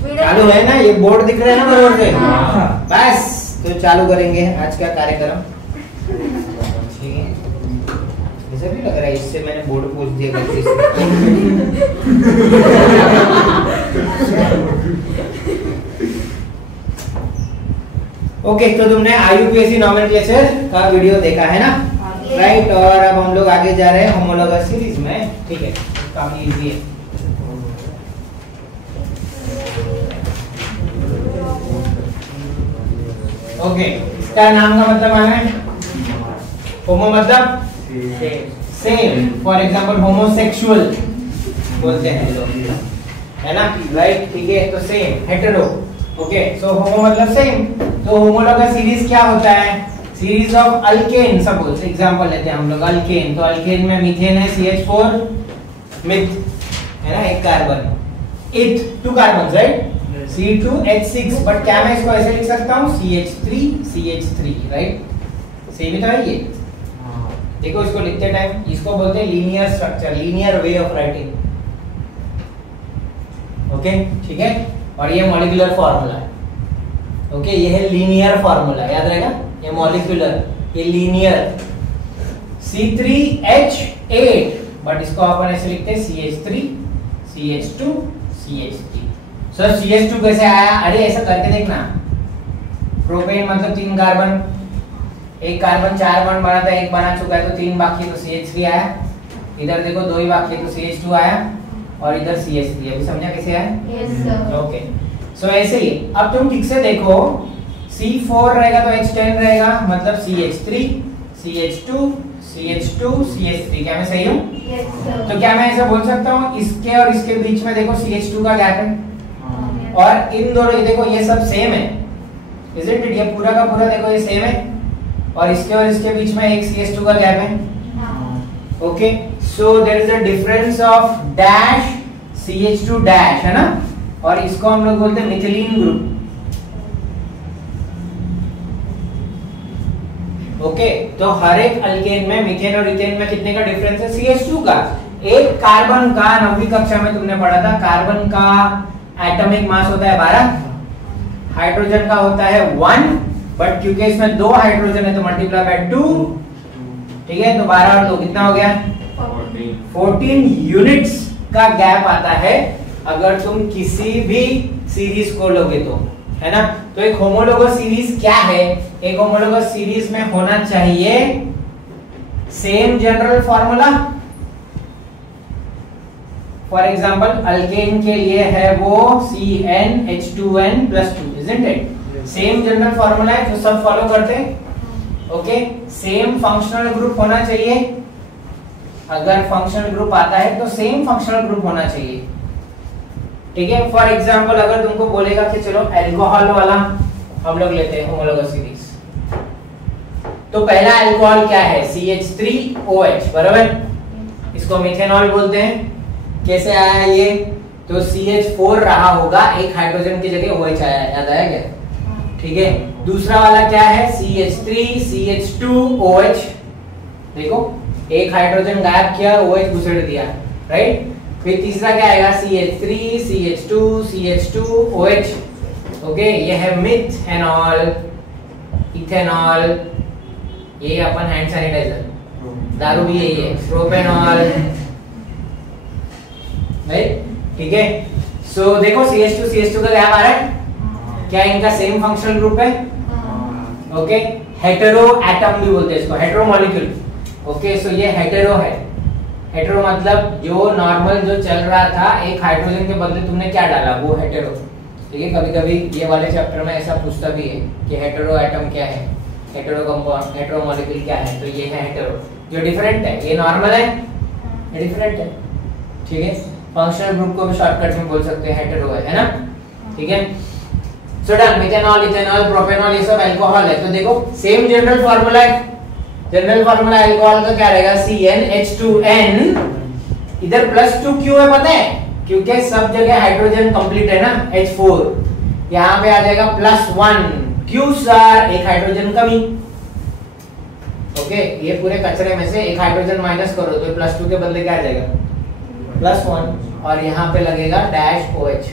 चालू है ना, ये बोर्ड दिख रहा है ना बरोबर से। बस तो चालू करेंगे आज का कार्यक्रम। ठीक है, ऐसा भी लग रहा है इससे मैंने बोर्ड पूछ दिया गलती से। ओके, तो तुमने IUPAC नोमेनक्लेचर का वीडियो देखा है ना, राइट। और अब हम लोग आगे जा रहे हैं होमोलॉगस सीरीज में। ठीक है, काफी इजी है। ओके, इसका नाम का मतलब है होमो मतलब सेम। फॉर एग्जांपल होमोसेक्सुअल बोलते हैं लोग, है ना, राइट। ठीक है, तो सेम, हेटेरो। ओके, सो होमो मतलब सेम। तो होमोलॉगस सीरीज क्या होता है? Series of alkane. Suppose example लेते हैं हम लोग अल्केन। तो अल्केन में मीथेन है CH4 मिथ, है ना, एक कार्बन, इथ 2 कार्बन, राइट, C2H6। बट क्या मैं इसको ऐसे लिख सकता हूँ CH3, राइट। सेम ही तो है ये। देखो इसको लिखते टाइम इसको बोलते हैं linear structure, linear way of writing. Okay, ठीक है। और ये मॉलिक्यूलर फार्मूला है। ओके, ये है लीनियर फार्मूला, याद रहेगा। ये मॉलिक्यूलर, ये लीनियर C3H8, बट इसको अपन ऐसे लिखते हैं CH3 CH2 CH3। Sir CH2 कैसे आया? अरे ऐसा करके देखना। प्रोपेन मतलब 3 कार्बन, एक कार्बन 4 बॉन्ड बनाता है, एक बना चुका है तो 3 बाकी, तो CH3 आया। इधर देखो 2 ही बाकी, तो CH2 आया, और इधर CH3। अभी समझा कैसे आया? Yes sir. ओके, सो ऐसे ही अब तुम ठीक से देखो, C4 रहेगा तो H10 रहेगा, मतलब CH3 CH2 CH2 CH3। क्या मैं सही हूँ? Yes sir. तो क्या मैं ऐसा बोल सकता हूँ इसके और इसके बीच में देखो CH2 का गैप है, और इन दोनों ये देखो ये सब सेम है, इजंट इट? ये पूरा का पूरा देखो ये सेम है, और इसके बीच में एक CH2 का गैप है। Okay, so there is a difference of dash CH2 dash, है ना, और इसको हम लोग बोलते हैं मिथिलीन ग्रुप। ओके, तो हर एक अल्केन में मीथेन और इथेन में कितने का डिफरेंस है? CH2 का। एक कार्बन का 9वीं कक्षा में तुमने पढ़ा था, कार्बन का एटॉमिक मास होता है 12, हाइड्रोजन का होता है 1, बट क्योंकि इसमें 2 हाइड्रोजन है तो मल्टीप्लाई बाय 2। ठीक है, तो 12 और 2 कितना हो गया? 14 यूनिट्स का गैप आता है अगर तुम किसी भी सीरीज को लोगे तो, है ना। तो एक होमोलोगस सीरीज क्या है? एक होमोलोगस सीरीज में होना चाहिए same general formula. For example alkane के लिए है वो CnH2n+2, isn't it? Same general formula है जो सब फॉलो करते हैं। ओके, सेम फंक्शनल ग्रुप होना चाहिए। अगर फंक्शनल ग्रुप आता है तो सेम फंक्शनल ग्रुप होना चाहिए। ठीक है, फॉर एग्जांपल अगर तुमको बोलेगा कि चलो अल्कोहल वाला हम लोग लेते हैं होमोलोगस सीरीज, तो पहला अल्कोहल क्या है? CH3OH, बराबर। इसको मिथेनॉल बोलते हैं। कैसे आया ये? तो CH4 रहा होगा, एक हाइड्रोजन की जगह OH आया, याद आया क्या? ठीक है, दूसरा वाला क्या है? CH3 CH2OH। देखो एक हाइड्रोजन गायब किया, OH घुसेड़ दिया, राइट। फिर तीसरा क्या आएगा? CH3 CH2 CH2OH। ओके, ये है मिथेनॉल, इथेनॉल, ये अपन हैंड सैनिटाइजर, दारू भी यही है, प्रोपेनॉल, राइट। ठीक है, सो देखो CH2 का गैप आ रहा है, क्या इनका सेम फंक्शनल ग्रुप है? ओके, हेटेरो एटम भी बोलते हैं इसको, हेटेरो मॉलिक्यूल। ओके, सो ये हेटेरो है। हेटेरो मतलब जो नॉर्मल जो चल रहा था, एक हाइड्रोजन के बदले तुमने क्या डाला, वो हेटेरो। ठीक है, कभी कभी ये वाले चैप्टर में ऐसा पूछता भी है कि हेटेरो एटम क्या है, हेटेरो कंपाउंड, हेटेरो मॉलिक्यूल क्या है। तो ये है हेटेरो, जो डिफरेंट है, ये नॉर्मल है, ये डिफरेंट है। ठीक है, फंक्शनल ग्रुप को भी शॉर्टकट में बोल सकते हैं हेटेरो है ना। ठीक है, so done. Methanol, ethanol, propanol, ये सब अल्कोहल है। तो देखो सेम जनरल फार्मूला है। जनरल फार्मूला अल्कोहल का क्या रहेगा? CnH2n। इधर +2 क्यों है पता है? क्योंकि सब जगह हाइड्रोजन कंप्लीट है ना, H4। यहाँ पे आ जाएगा +1। क्यों सर? एक हाइड्रोजन कमी। ओके, ये पूरे कचरे में से एक हाइड्रोजन माइनस करो तो +2 के बदले क्या आ जाएगा? +1, और यहाँ पे लगेगा -OH।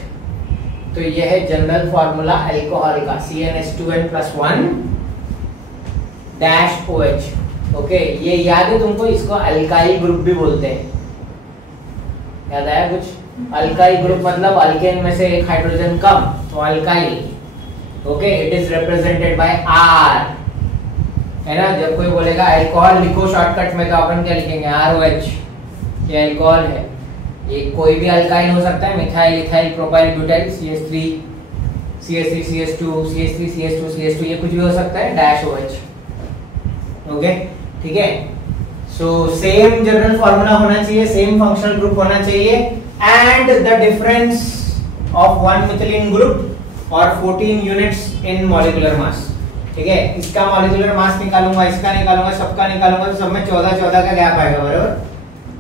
तो यह है जनरल फॉर्मूला अल्कोहल का CnH2n+1 -OH। ओके, ये याद है तुमको, इसको अल्काइल ग्रुप भी बोलते हैं, याद आया कुछ? अल्काइल ग्रुप मतलब अल्केन में से एक हाइड्रोजन कम, तो alkyl. Okay, it is represented by R, है ना। जब कोई बोलेगा अल्कोहल लिखो शॉर्टकट में, तो अपन क्या लिखेंगे? ROH। ये अल्कोहल है, ये कोई भी अल्काइल हो सकता है, methyl, ethyl, propyl, butyl, CH3, CH3, CH2, CH3, CH2, CH2, ये कुछ भी हो सकता है, -OH। ओके, ठीक है। सो सेम जनरल फॉर्मूला होना चाहिए, सेम फंक्शनल ग्रुप होना चाहिए, and the difference of one methylene group और 14 यूनिट्स इन मॉलिक्यूलर मास। ठीक है, इसका मॉलिक्यूलर मास निकालूंगा, इसका निकालूंगा, सबका निकालूंगा, तो सब में 14 का गैप आएगा, बराबर।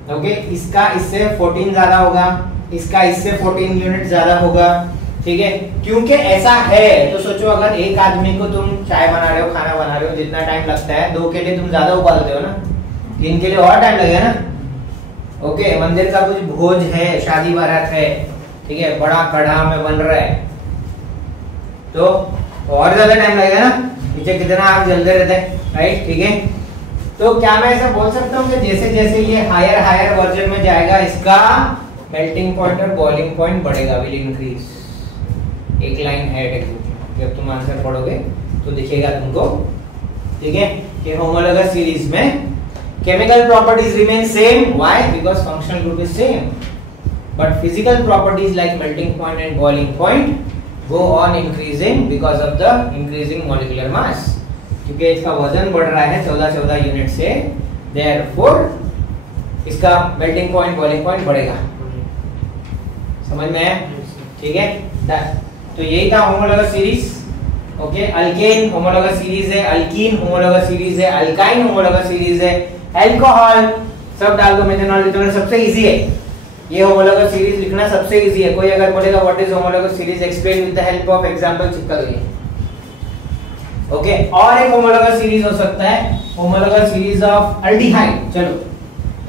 ओके, इसका इससे 14 ज्यादा होगा, इसका इससे 14 यूनिट ज्यादा होगा। ठीक है, क्योंकि ऐसा है। तो सोचो, अगर एक आदमी को तुम चाय बना रहे हो, खाना बना रहे हो, जितना टाइम लगता है, 2 के लिए तुम ज्यादा उबालते हो ना, 3 के लिए और टाइम लगेगा ना। ओके, मंदिर का कुछ भोज है, शादी बारात है, ठीक है, बड़ा कढ़ा में बन रहा है, तो और ज्यादा टाइम लगेगा ना। पीछे कितना आग जलते रहते हैं, राइट। ठीक है, तो क्या मैं ऐसा बोल सकता हूँ कि जैसे जैसे ये हायर वर्जन में जाएगा, इसका मेल्टिंग पॉइंट और बॉइलिंग पॉइंट बढ़ेगा, विल इंक्रीज। एक लाइन है टेक्निक, जब तुम आंसर पढ़ोगे तो दिखेगा तुमको। ठीक है, कि होमोलोगस सीरीज में chemical properties remain same. Why? Because functional group is same, but physical properties like melting point and boiling point go on increasing because of the increasing molecular mass. क्योंकि इसका वजन बढ़ रहा है 14 यूनिट से, therefore इसका melting point, boiling point बढ़ेगा। समझ में आया? ठीक है, तो यही था homologous series. Okay, alkane homologous series है, अल्कीन होमोलोगस सीरीज है, अल्काइन होमोलोगस सीरीज है, अल्कोहल सब डाल दो, मेथनॉल, इथेनॉल, सबसे इजी है ये होमोलोगस सीरीज लिखना, सबसे इजी है। कोई अगर बोलेगा what is homologous series, explain with the help of example, चिपका दो। ओके, और एक होमोलोगस सीरीज हो सकता है होमोलोगस सीरीज ऑफ अल्डिहाइड। चलो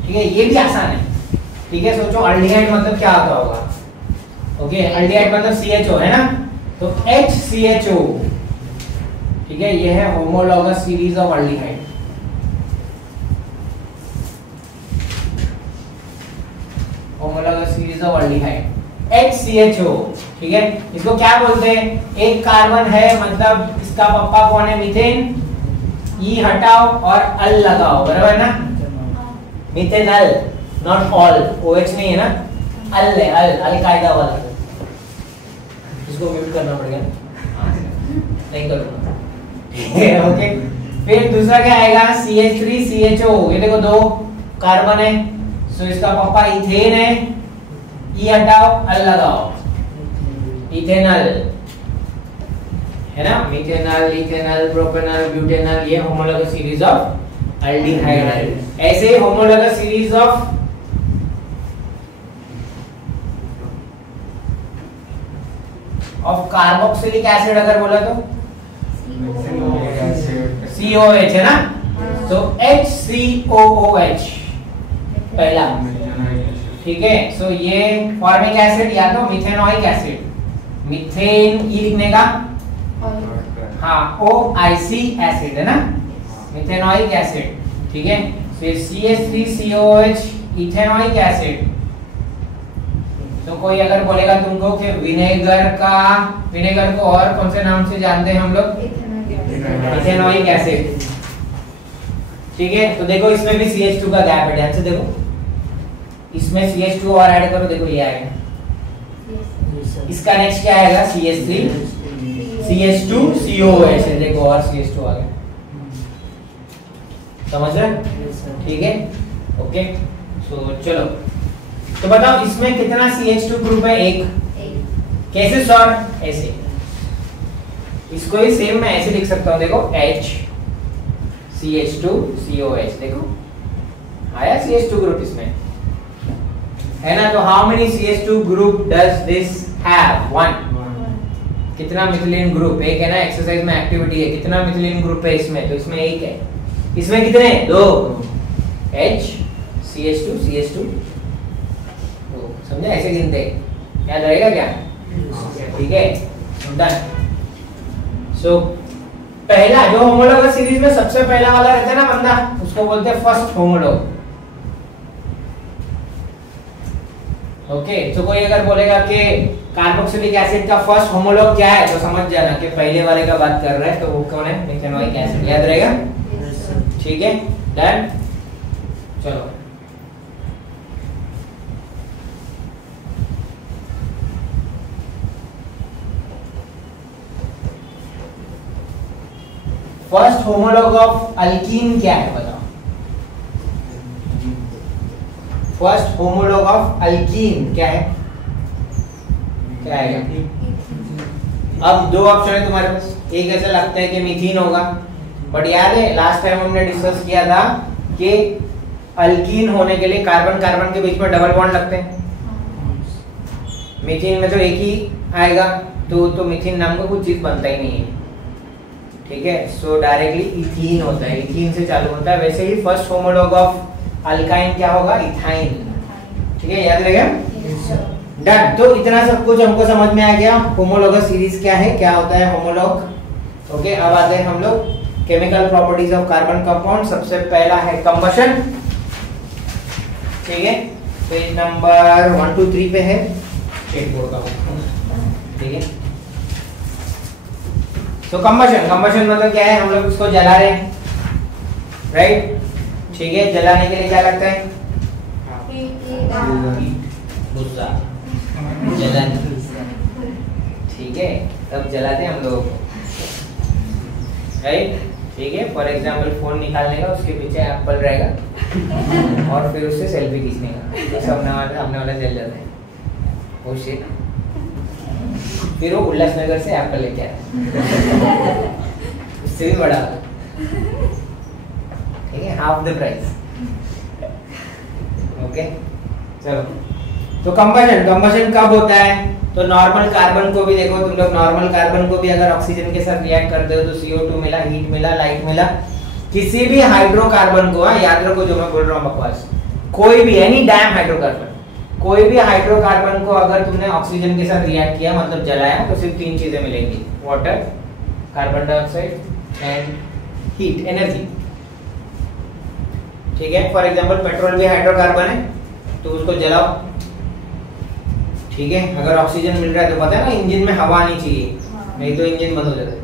ठीक है, ये भी आसान है। ठीक है, सोचो अल्डिहाइड मतलब क्या आता होगा। ओके, अल्डिहाइड मतलब CHO है ना, तो HCHO। ठीक है, ये है homologous series of aldehyde. Homologous series of aldehyde HCHO। ठीक है, इसको क्या बोलते हैं? एक कार्बन है, मतलब इसका पप्पा कौन है? मीथेन। E हटाओ और अल लगाओ, बराबर ना। मिथेनल, नॉट ऑल, OH नहीं है ना, अल है, अल कायदा वाला। इसको म्यूट करना पड़ेगा, नहीं करूंगा। ओके, फिर दूसरा क्या आएगा? CH3 CHO। ये देखो 2 कार्बन है, सो इसका पप्पा इथेन है, E हटाओ, अल लगाओ, इथेनल है ना। मिथेनल, इथेनल, प्रोपेनल, ब्यूटेनल, ये होमोलोगस सीरीज ऑफ अल्डिहाइड। ऐसे ही homologous series of carboxylic acid अगर बोला तो COH है ना, तो HCOOH पहला। ठीक है, सो ये फॉर्मिक एसिड या तो मिथेनोइक एसिड, मिथेन ई लिखने का, हाँ, OIC एसिड है ना, मिथेनोइक एसिड। ठीक है, फिर CH3COOH इथेनोइक एसिड। तो कोई अगर बोलेगा तुमको कि विनेगर को और कौन से नाम से जानते हैं हम लोग? Ethanoic acid. ठीक है, तो देखो इसमें भी CH2 का गैप है, ध्यान से देखो, इसमें CH2 और ऐड करो, देखो ये आएगा। इसका नेक्स्ट क्या आएगा? CH3 CH2 COOH, देखो और CH2 आ गया। समझ रहे? ठीक है, ओके। सो चलो, तो बताओ इसमें कितना CH2 ग्रुप है? एक। कैसे सॉल्व? ऐसे, इसको ही सेम मैं ऐसे लिख सकता हूं, देखो H CH2 COH, देखो आया CH2 ग्रुप इसमें, है ना। तो how many CH2 group does this have? 1। कितना मिथिलीन ग्रुप? एक है ना, एक्सरसाइज में एक्टिविटी है, कितना मिथिलीन ग्रुप है इसमें? तो इसमें एक है। इसमें कितने? 2। H CH2 CH2, समझे? ऐसे गिनते, याद रहेगा क्या? ठीक है, डन। सो पहला जो होमोलॉगस सीरीज में सबसे पहला वाला रहता है ना बंदा, उसको बोलते हैं फर्स्ट होमोलॉग। ओके, तो कोई अगर बोलेगा कि कार्बोक्सिलिक एसिड का फर्स्ट होमोलॉग क्या है, तो समझ जाना कि पहले वाले का बात कर रहा है, तो वो कौन है? Methanoic acid. याद रहेगा? ठीक है, डन। चलो फर्स्ट होमोलॉग ऑफ अल्कीन क्या है बताओ? फर्स्ट होमोलॉग ऑफ अल्कीन क्या है? क्या आएगा? अब दो ऑप्शन है तुम्हारे पास, एक ऐसा लगता है कि मीथीन होगा, बट याद है लास्ट टाइम हमने डिस्कस किया था कि अल्कीन होने के लिए कार्बन कार्बन के बीच में डबल बॉन्ड लगते हैं। मीथीन में तो एक ही आएगा, तो मीथीन नाम का कुछ चीज बनता ही नहीं है, ठीक है। सो डायरेक्टली इथीन होता है, इथीन से चालू होता है। वैसे ही फर्स्ट होमोलॉग ऑफ अल्काइन क्या होगा? इथाइन, ठीक है, याद रहेगा? डन। तो इतना सब कुछ हमको समझ में आ गया। होमोलॉगस सीरीज क्या है, क्या होता है होमोलॉग। ओके, अब आते हैं हम लोग chemical properties of carbon compound. सबसे पहला है कंबशन, ठीक है, पेज नंबर 1 2 3 पे है, एक बोर्ड का, ठीक है। तो कंबशन मतलब क्या है? हम लोग इसको जला रहे हैं, राइट, ठीक है। जलाने के लिए क्या लगता है? गुस्सा, जलन, ठीक है, तब जलाते हैं हम लोगों को, राइट, ठीक है। फॉर एग्जाम्पल फोन निकालने का, उसके पीछे एप्पल रहेगा और फिर उससे सेल्फी खींचने का, तो सामने वाला जल जाता है। ओ शिट, फिर वो उल्लासनगर से एप्पल लेके आया, उससे भी बड़ा, ठीक है, हाफ द प्राइस। ओके, चलो। तो कंबशन कब होता है? तो नॉर्मल कार्बन को भी देखो तुम लोग, नॉर्मल कार्बन को भी अगर ऑक्सीजन के साथ रिएक्ट करते हो तो CO2 मिला, हीट मिला, लाइट मिला। किसी भी हाइड्रोकार्बन को, याद रखो जो मैं बोल रहा हूँ बकवास, कोई भी एनी डैम हाइड्रोकार्बन, कोई भी हाइड्रोकार्बन को अगर तुमने ऑक्सीजन के साथ रिएक्ट किया, मतलब जलाया, तो सिर्फ तीन चीजें मिलेंगी, water, carbon dioxide and heat, energy, ठीक है। फॉर एग्जांपल पेट्रोल भी हाइड्रोकार्बन है, तो उसको जलाओ, ठीक है। अगर ऑक्सीजन मिल रहा है तो पता है ना इंजन में हवा आनी चाहिए, नहीं तो इंजन बंद हो जाता है,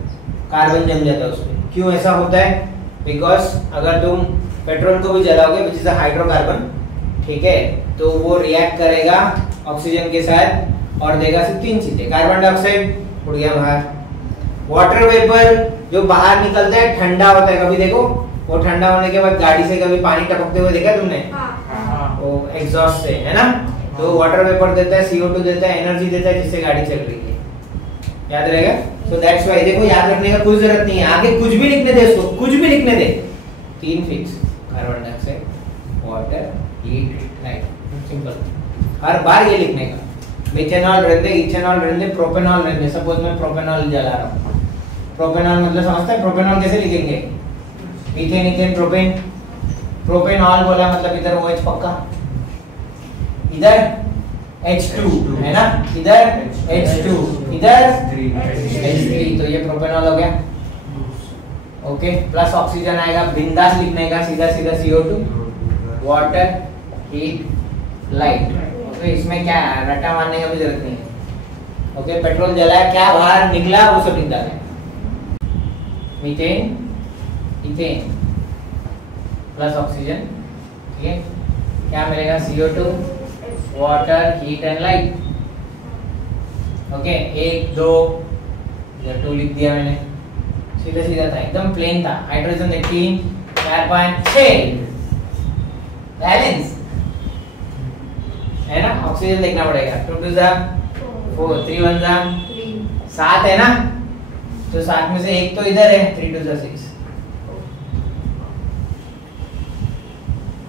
कार्बन जम जाता है उसमें। क्यों ऐसा होता है? बिकॉज अगर तुम पेट्रोल को भी जलाओगे विच इज अ हाइड्रोकार्बन, ठीक है, तो वो रिएक्ट करेगा ऑक्सीजन के साथ और देगा सिर्फ तीन चीजें, कार्बन डाइऑक्साइड उड़ गया बाहर, वाटर वेपर जो बाहर निकलता है ठंडा होता है, कभी देखो वो ठंडा होने के बाद गाड़ी से कभी पानी टपकते हुए देखा तुमने? वो एग्जॉस्ट से, है ना, तो वाटर वेपर देता है, CO2 देता है, एनर्जी देता है, जिससे गाड़ी चल रही है, याद रहेगा। सो दैट्स व्हाई, देखो याद रखने का कोई जरूरत नहीं है, आगे कुछ भी लिखने दे उसको, कुछ भी लिखने दे, तीन fix, carbon dioxide, water, heat, light, simple, हर बार ये लिखने का। मिथेनॉल रहने, इथेनॉल रहने, प्रोपेनॉल रहने। सपोज मैं प्रोपेनॉल जला रहा हूँ, प्रोपेनॉल मतलब समझता है? प्रोपेनॉल कैसे लिखेंगे? मीथेन, इथेन, प्रोपेन, प्रोपेनॉल बोला मतलब इधर OH पक्का, इधर H2 है ना, इधर H2, इधर H3, तो ये प्रोपेनॉल हो गया। ओके, प्लस ऑक्सीजन आएगा, बिंदास लिखने का, सीधा सीधा CO2, water, heat, light. Okay, इसमें क्या है, रट्टा मारने का भी जरूरत नहीं है। ओके, पेट्रोल जलाया, क्या बाहर निकला वो सब लिख डालें, मीथेन, इथेन प्लस ऑक्सीजन, ठीक है, क्या मिलेगा? CO2, water, heat and light. Okay, 1 2 2 लिख दिया मैंने, सीधा सीधा था, एकदम प्लेन था। हाइड्रोजन 3 4 5 6, बैलेंस है ना। ऑक्सीजन देखना पड़ेगा, 2 2 4, 3 1 7 है ना, तो 7 में से एक तो इधर है, 3 2 6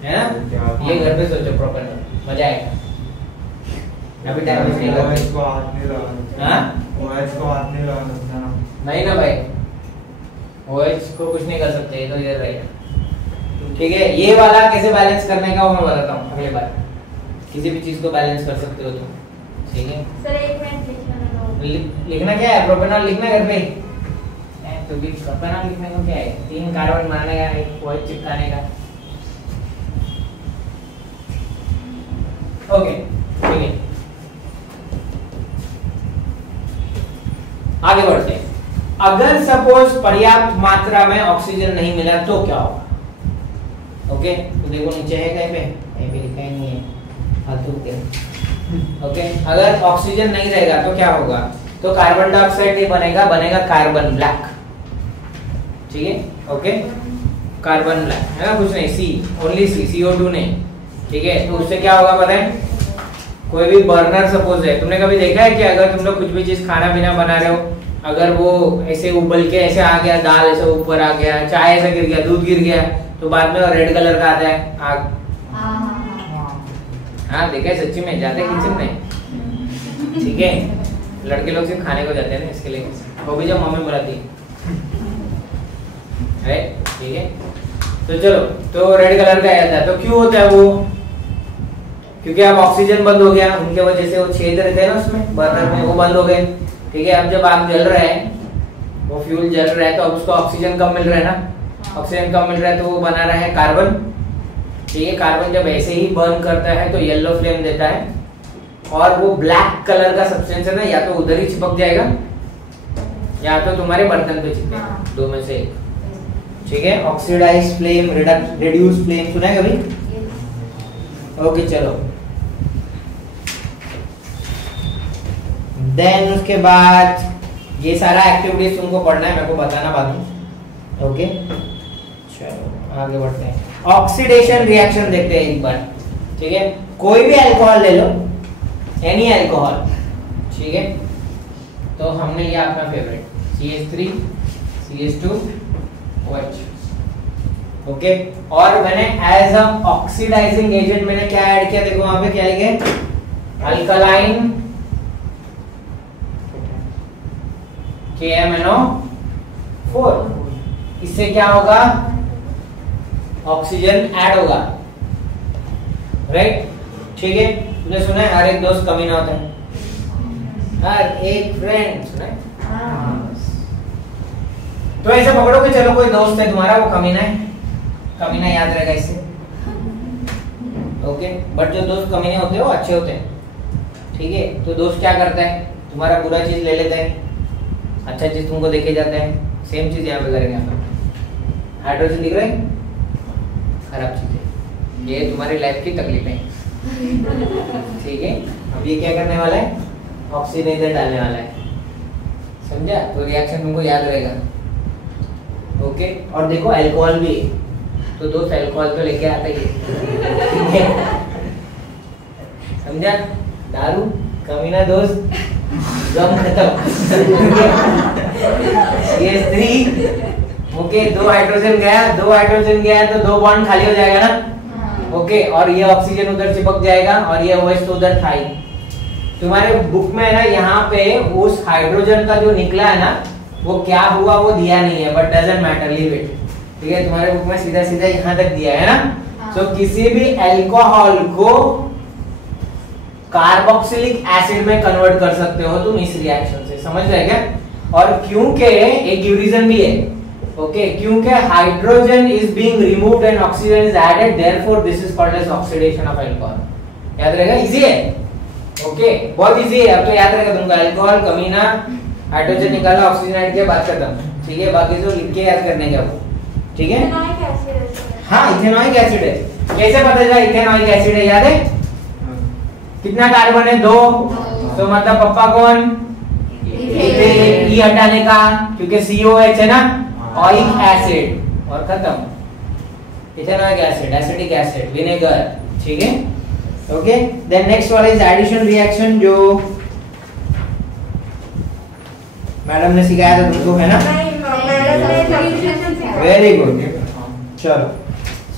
है ना। ये घर पे सोचो, प्रॉपर मजा आएगा। अभी टाइम वेस्ट नहीं करते, इसको हाथ नहीं लगाना, हां OH को हाथ नहीं लगाना, नहीं ना भाई, OH को कुछ नहीं कर सकते, ये तो इधर रहेगा, ठीक है। ये वाला कैसे बैलेंस करने का वो मैं बताता हूँ अगली बार, किसी भी चीज को बैलेंस कर सकते हो तुम, ठीक है। सर एक मिनट लिखना लिखना क्या है, प्रोपेनॉल लिखना घर पे तो भी प्रोपेनॉल लिखने को क्या है, 3 कार्बन बनाने का, एक OH चिपकाने का। ओके ठीक है, आगे बढ़ते हैं। अगर सपोज पर्याप्त मात्रा में ऑक्सीजन नहीं मिला तो क्या होगा? ओके तो देखो नीचे है कहीं पे लिखा ही नहीं है फालतू के। ओके अगर ऑक्सीजन नहीं रहेगा तो क्या होगा? तो कार्बन डाइऑक्साइड नहीं बनेगा, बनेगा कार्बन ब्लैक। ठीक है ओके, कार्बन ब्लैक है ना, कुछ नहीं, सी ओनली सी, CO2 नहीं। ठीक है तो उससे क्या होगा पता है? कोई भी बर्नर सपोज है, तुमने कभी देखा है कि अगर तुम लोग कुछ भी चीज खाना पीना बना रहे हो, अगर वो ऐसे उबल के ऐसे आ गया, दाल ऐसे ऊपर आ गया, चाय ऐसे गिर गया, दूध गिर गया, तो बाद में रेड कलर का आता है आग। हाँ देखा है, सच्ची में जाते हैं किचन में। ठीक है लड़के लोग सिर्फ खाने को जाते हैं ना, इसके लिए वो भी जब मम्मी बुलाती है। ठीक है तो चलो, तो रेड कलर का आता है, तो क्यों होता है वो? क्योंकि अब ऑक्सीजन बंद हो गया, उनके वजह से वो छेद रहते हैं ना उसमें बर्नर में, वो बंद हो गए। ठीक है अब जब आग जल रहा है, वो फ्यूल जल रहा है, तो अब उसको ऑक्सीजन कम मिल रहा है ना, ऑक्सीजन कम मिल रहा है तो वो बना रहा है कार्बन। ठीक है कार्बन जब ऐसे ही बर्न करता है तो येलो फ्लेम देता है, और वो ब्लैक कलर का सब्सटेंस है ना, या तो उधर ही चिपक जाएगा या तो तुम्हारे बर्तन पे चिपकेगा, दो में से एक। ठीक है ऑक्सीडाइज फ्लेम, रिड्यूस फ्लेम सुना है कभी? ओके चलो, देन उसके बाद ये सारा एक्टिविटीज तुमको पढ़ना है, मेरे को बताना बाद में। ओके चलो आगे बढ़ते हैं। ऑक्सीडेशन रिएक्शन देखते हैं एक बार। ठीक है कोई भी अल्कोहल ले लो, एनी अल्कोहल। ठीक है तो हमने लिया अपना favourite CH3 CH2 OH। Okay और मैंने एज अ ऑक्सीडाइजिंग एजेंट मैंने क्या ऐड किया, देखो वहां पे क्या लिखे, अल्कलाइन KMnO4। इससे क्या होगा? ऑक्सीजन ऐड होगा, राइट? ठीक है तुमने सुना है हर एक दोस्त कमीना होता है, हर एक फ्रेंड सुना है? तो ऐसे पकड़ो कि चलो कोई दोस्त है तुम्हारा, वो कमीना है, कमीना याद रहेगा इससे। ओके बट जो दोस्त कमीने होते हैं वो अच्छे होते हैं। ठीक है तो दोस्त क्या करता है, तुम्हारा बुरा चीज ले लेता है, अच्छा चीज तुमको देखे जाता है। सेम चीज यहाँ पे करेंगे हम। हाइड्रोजन दिख रहा है, खराब चीज है, ये तुम्हारी लाइफ की तकलीफ है। ठीक है अब ये क्या करने वाला है, ऑक्सीडाइजर डालने वाला है, समझा? तो रिएक्शन तुमको याद रहेगा। ओके और देखो अल्कोहल भी है, तो दोस्त अल्कोहल तो लेके आता ही है। समझा? दारू कमीना दोस्त, गम खत्म। CH3 ओके, 2 हाइड्रोजन गया तो 2 बॉन्ड खाली हो जाएगा ना। ओके और ये ऑक्सीजन उधर चिपक जाएगा और ये OH तो उधर था ही। तुम्हारे बुक में है ना, यहाँ पे उस हाइड्रोजन का जो निकला है ना, वो क्या हुआ वो दिया नहीं है, but doesn't matter, leave it. ठीक है तुम्हारे बुक में सीधा सीधा यहाँ तक दिया है ना। तो किसी भी अल्कोहल को कार्बोक्सिलिक एसिड में कन्वर्ट कर सकते हो तुम इस रिएक्शन से, समझ रहे क्या? और क्योंकि एक रीजन भी है, ओके, क्योंकि hydrogen is being removed and oxygen is added, therefore this is called as oxidation of alcohol. याद रहेगा? इजी है, ओके बहुत इजी है। अब तो याद रहेगा तुमको, अल्कोहल कमीना, हाइड्रोजन निकाला, ऑक्सीजन ऐड किया, बात खत्म। ठीक है बाकी जो लिख के याद करने का वो, ठीक है? हाँ इथेनॉइक एसिड है। कैसे पता चला इथेनॉइक एसिड है? याद है कितना कार्बन है? 2। तो मतलब पप्पा कौन? ई हटाने का, क्योंकि COH है ना, ऑइक एसिड, और खत्म। Ethanoic acid, acetic acid, vinegar. ठीक है ओके। देन नेक्स्ट वाला इज एडिशन रिएक्शन, जो मैडम ने सिखाया था तुमको, है ना? Very good. चलो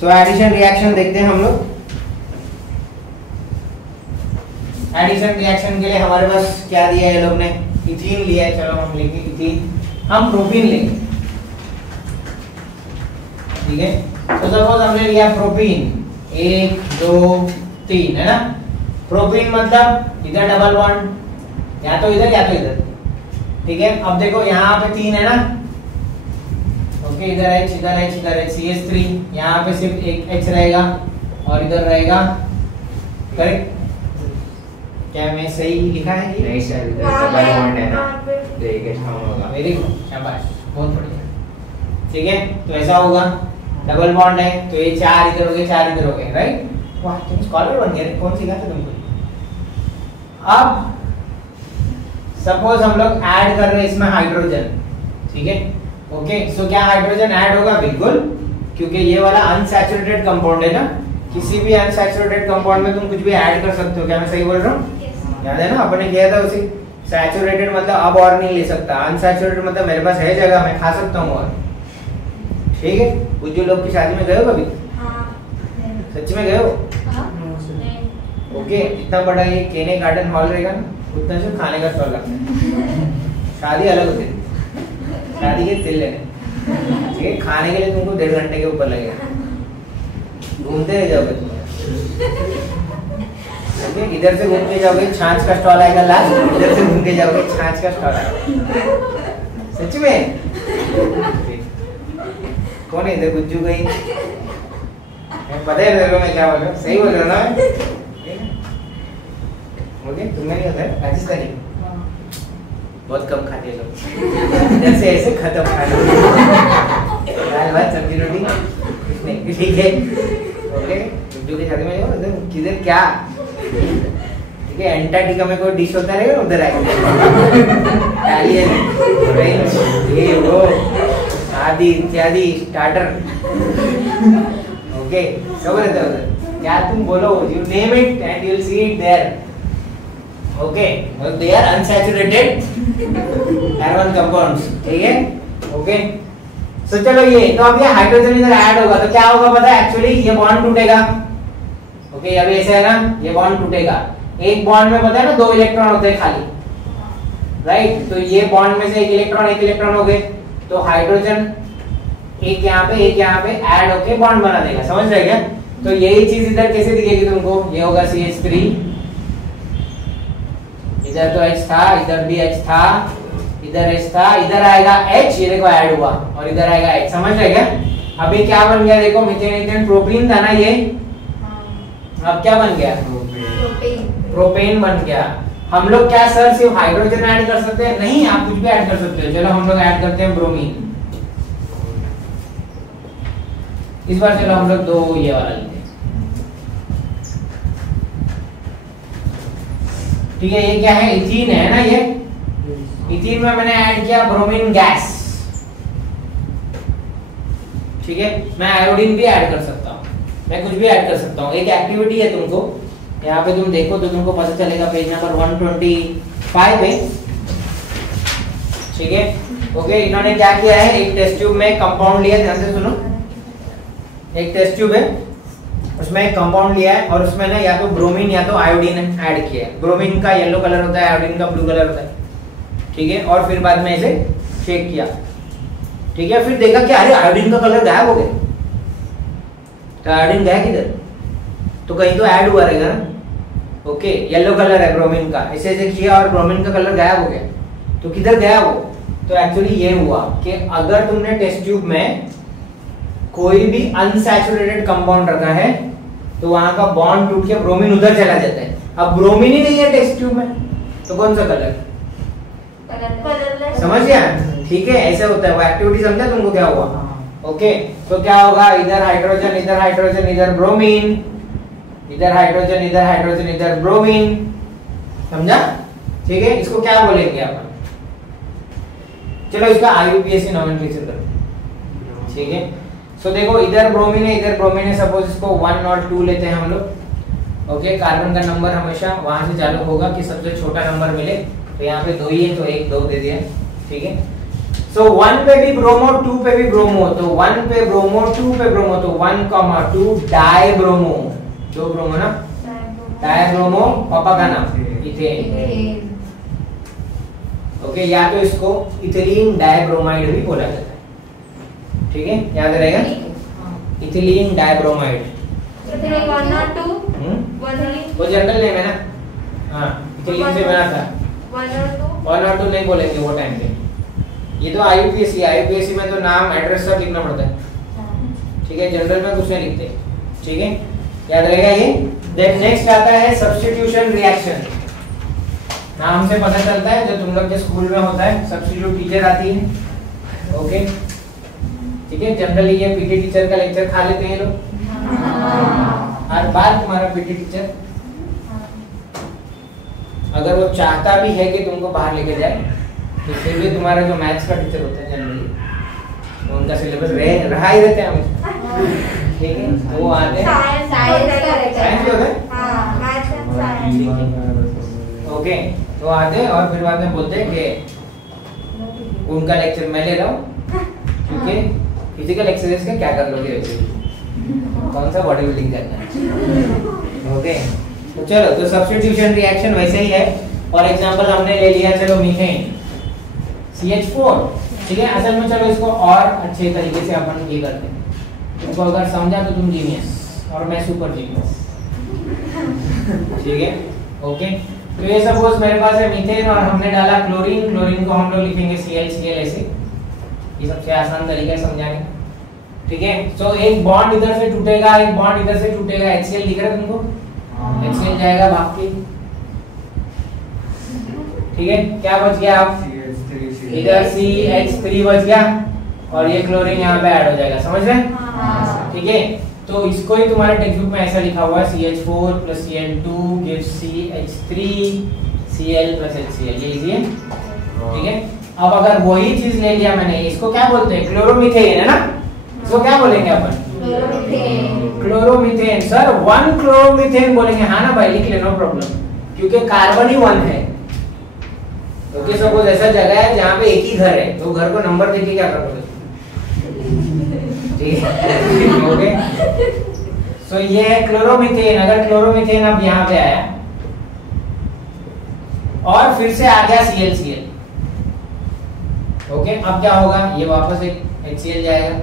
सो एडिशन रिएक्शन देखते हैं हम लोग। एडिशन रिएक्शन के लिए हमारे पास क्या दिया है ये लोग ने? इथीन लिया है। चलो हम लेंगे इथीन, हम प्रोपीन लेंगे। ठीक है तो सपोज हमने लिया प्रोपीन, 1 2 3 है ना। प्रोपीन मतलब इधर डबल बॉन्ड, या तो इधर या तो इधर, ठीक है, अब देखो यहाँ पे 3 है ना, ओके, इधर H इधर H इधर H, CH3, यहाँ पे सिर्फ एक H रहेगा और इधर रहेगा, करेक्ट? क्या मैं सही लिखा है? नहीं सर, डबल बॉन्ड है ना, तो एक एक्स्ट्रा होगा। वेरी गुड, शाबाश, बहुत बढ़िया। ठीक है, तो ऐसा होगा, डबल बॉन्ड है तो ये 4 इधर हो गए, 4 इधर हो गए, राइट? वाह, तुम स्कॉलर बन गए, कौन सिखाता तुमको? अब सपोज हम लोग ऐड कर रहे हैं इसमें हाइड्रोजन, ठीक है, ओके, सो क्या हाइड्रोजन ऐड होगा? बिल्कुल, क्योंकि ये वाला अनसैचुरेटेड कंपाउंड है ना, किसी भी अनसैचुरेटेड कंपाउंड में तुम कुछ भी ऐड कर सकते हो, क्या मैं सही बोल रहा हूँ? याद है ना, अपने किया था उसी, सैचुरेटेड मतलब अब और नहीं ले सकता, अनसैचुरेटेड मतलब मेरे पास है जगह, मैं खा सकता हूँ और, ठीक है? कुछ लोग की शादी में गए हो कभी? सच में गए हो? ओके, इतना बड़ा ये केने गार्डन हॉल रहेगा ना, उतना से खाने का स्टॉल लगता है। शादी अलग होती है, शादी के तिल लेने, ठीक है, खाने के लिए तुमको 1.5 घंटे के ऊपर लगेगा, घूमते रह जाओगे तुम। ओके, इधर से घूम के जाओगे, छाछ का स्टॉल आएगा लास्ट, इधर से घूम के जाओगे, छाछ का स्टॉल आएगा। सच में? कौन है इधर? गुज्जू गई, पता है तेरे को मैं क्या बोल रहा हूँ, सही बोल रहा हूँ ना? ओके, तुम्हें नहीं होता है राजस्थानी? बहुत कम खाते लोग, इधर से ऐसे खत्म खाना, दाल भात सब्जी रोटी कुछ नहीं, ठीक है? ओके, गुज्जू की शादी में किधर क्या, ठीक है, एंटार्क्टिका में कोई डिश होता रहेगा, उधर आएगा, इटालियन, फ्रेंच, ये वो आदि इत्यादि स्टार्टर, ओके, सब रहता है उधर, क्या तुम बोलो, you name it and you will see it there, okay, they are unsaturated carbon compounds, ठीक है, ओके। सो चलो ये, तो अब ये हाइड्रोजन इधर ऐड होगा तो क्या होगा पता है? एक्चुअली ये बॉन्ड टूटेगा, ओके, अभी ऐसे है ना, ये बॉन्ड टूटेगा, एक बॉन्ड में पता है ना 2 इलेक्ट्रॉन होते हैं खाली, राइट? तो ये बॉन्ड में से एक इलेक्ट्रॉन हो गए, तो हाइड्रोजन एक यहाँ पे ऐड होके बॉन्ड बना देगा, समझ रहे क्या? तो यही चीज इधर कैसे दिखेगी तुमको? ये होगा CH3, इधर तो H था, इधर भी H था, इधर H था, इधर आएगा H, ये देखो ऐड हुआ, और इधर आएगा H, समझ रहे क्या? अभी क्या बन गया देखो, मीथेन ईथेन प्रोपीन था ना ये, अब क्या बन गया? प्रोपेन बन गया। हम लोग क्या सर सिर्फ हाइड्रोजन ऐड कर सकते हैं? नहीं, आप कुछ भी ऐड कर सकते हो। चलो हम लोग ऐड करते हैं ब्रोमीन, इस बार चलो हम लोग 2 ये वाला लेते हैं, ठीक है? ये क्या है? इथीन है ना, ये इथीन में मैंने ऐड किया ब्रोमीन गैस, ठीक है? मैं आयोडीन भी ऐड कर सकता हूँ, मैं कुछ भी ऐड कर सकता हूँ। एक एक्टिविटी है तुमको, यहाँ पे तुम देखो तो तुमको पता चलेगा, पेज नंबर 125 है, ठीक है? ओके, इन्होंने क्या किया है, एक टेस्ट ट्यूब में कंपाउंड लिया, ध्यान से सुनो, एक टेस्ट ट्यूब है, उसमें एक कंपाउंड लिया है और उसमें ना या तो ब्रोमीन या तो आयोडीन ऐड किया है। ब्रोमीन का येलो कलर होता है, आयोडीन का ब्लू कलर होता है, ठीक है? और फिर बाद में इसे शेक किया, ठीक है? फिर देखा कि अरे आयोडीन का कलर गायब हो गया, तो आयोडीन गया किधर? तो कहीं तो ऐड हुआ रहेगा ना, ओके? येलो कलर है ब्रोमीन का, ऐसे ऐसे किया और ब्रोमीन का कलर गायब हो गया, तो किधर गया वो? तो एक्चुअली ये हुआ कि अगर तुमने टेस्ट ट्यूब में कोई भी अनसैचुरेटेड कंपाउंड रखा है तो वहां का बॉन्ड टूट के ब्रोमीन उधर चला जाता है। अब ब्रोमीन ही नहीं है टेस्ट ट्यूब में, तो कौन सा कलर? समझ गया? ठीक है, ऐसे होता है वो एक्टिविटी, समझा तुमको क्या हुआ? ओके, तो क्या होगा, इधर हाइड्रोजन, इधर हाइड्रोजन, इधर ब्रोमीन, इधर हाइड्रोजन, इधर हाइड्रोजन, इधर ब्रोमीन, समझा? ठीक है, इसको क्या बोलेंगे अपन? चलो इसका IUPAC नोमेनक्लेचर करो, ठीक है? सो देखो, इधर ब्रोमीन है, सपोज इसको 1 और 2 लेते हैं हम लोग, ओके? कार्बन का नंबर हमेशा वहां से चालू होगा कि सबसे छोटा नंबर मिले, तो यहाँ पे 2 ही है तो 1 2 दे दिया, ठीक है? सो 1 पे भी ब्रोमो, 2 पे भी ब्रोमो, तो 1 पे ब्रोमो, 2 पे ब्रोमो, तो 1, 2 डाइब्रोमो, 2 ब्रोमो ना, डाइब्रोमो, पापा का नाम इथेन, ओके? या तो इसको इथिलीन डाइब्रोमाइड भी बोला जाता है, ठीक है? याद रहेगा, इथिलीन डाइब्रोमाइड, 1 और 2 वो जनरल नेम है ना, हाँ, इथिलीन से बना था, 1 और 2 नहीं बोलेंगे वो टाइम पे। ये तो आईयूपीएससी में तो नाम एड्रेस सब लिखना पड़ता है, ठीक है, जनरल में कुछ नहीं लिखते, ठीक है, याद रहेगा ये। देन नेक्स्ट आता है सब्स्टिट्यूशन रिएक्शन। नाम से पता चलता है जो तुम लोग के स्कूल में होता है, सब्स्टिट्यूट टीचर आती है, ओके, ठीक है। जनरली ये पीटी टीचर का लेक्चर खा लेते हैं लोग, हर बार तुम्हारा पीटी टीचर अगर वो चाहता भी है कि तुमको बाहर लेके जाए, तो फिर भी तुम्हारा जो मैथ्स का टीचर होता है जनरली उनका सिलेबस रहा ही रहता है हमेशा, ठीक है, तो वो आते हैं साइंस होता है, ओके, तो आते हैं और फिर बाद में बोलते हैं कि उनका लेक्चर मैं ले रहा हूँ क्योंकि फिजिकल एक्सरसाइज का क्या कर लोगे वैसे, कौन सा बॉडी बिल्डिंग करना है, ओके। तो चलो, तो सब्स्टिट्यूशन रिएक्शन वैसे ही है। फॉर एग्जांपल हमने ले लिया, चलो मीथेन CH4, ठीक है। असल में चलो इसको और अच्छे तरीके से अपन ये करते हैं, तुमको अगर समझा तो तुम जीनियस और मैं सुपर जीनियस, ठीक है, ओके। तो ये सपोज मेरे पास है मीथेन और हमने डाला क्लोरीन, क्लोरीन को हम लोग लिखेंगे Cl ऐसे, ये सबसे आसान तरीका है समझाने का, ठीक है। तो एक बॉन्ड इधर से टूटेगा, एक बॉन्ड इधर से टूटेगा, HCl दिख रहा है तुमको, HCl जाएगा भाग के, ठीक है। क्या बच गया, आप इधर CH3 बच गया और ये क्लोरीन यहाँ पे ऐड हो जाएगा, समझ रहे हैं, ठीक है। तो इसको ही तुम्हारे टेक्स्ट बुक में ऐसा लिखा हुआ है CH4 + Cl2 gives CH3 Cl + HCl, ये इजी है, ठीक है। अब अगर वही चीज ले लिया मैंने, इसको क्या बोलते हैं, क्लोरोमीथेन है ना, इसको क्या बोलेंगे अपन, क्लोरोमीथेन। सर 1 क्लोरोमीथेन बोलेंगे, हाँ ना भाई, लिख ले, नो प्रॉब्लम, क्योंकि कार्बन ही 1 है। ओके, सपोज ऐसा जगह है जहाँ पे एक ही घर है, तो घर को नंबर देके क्या करोगे, ठीक है, ओके। सो ये है क्लोरोमीथेन। अगर क्लोरोमीथेन अब यहाँ पे आया और फिर से आ गया ClCl, ओके, अब क्या होगा, ये वापस एक HCl जाएगा,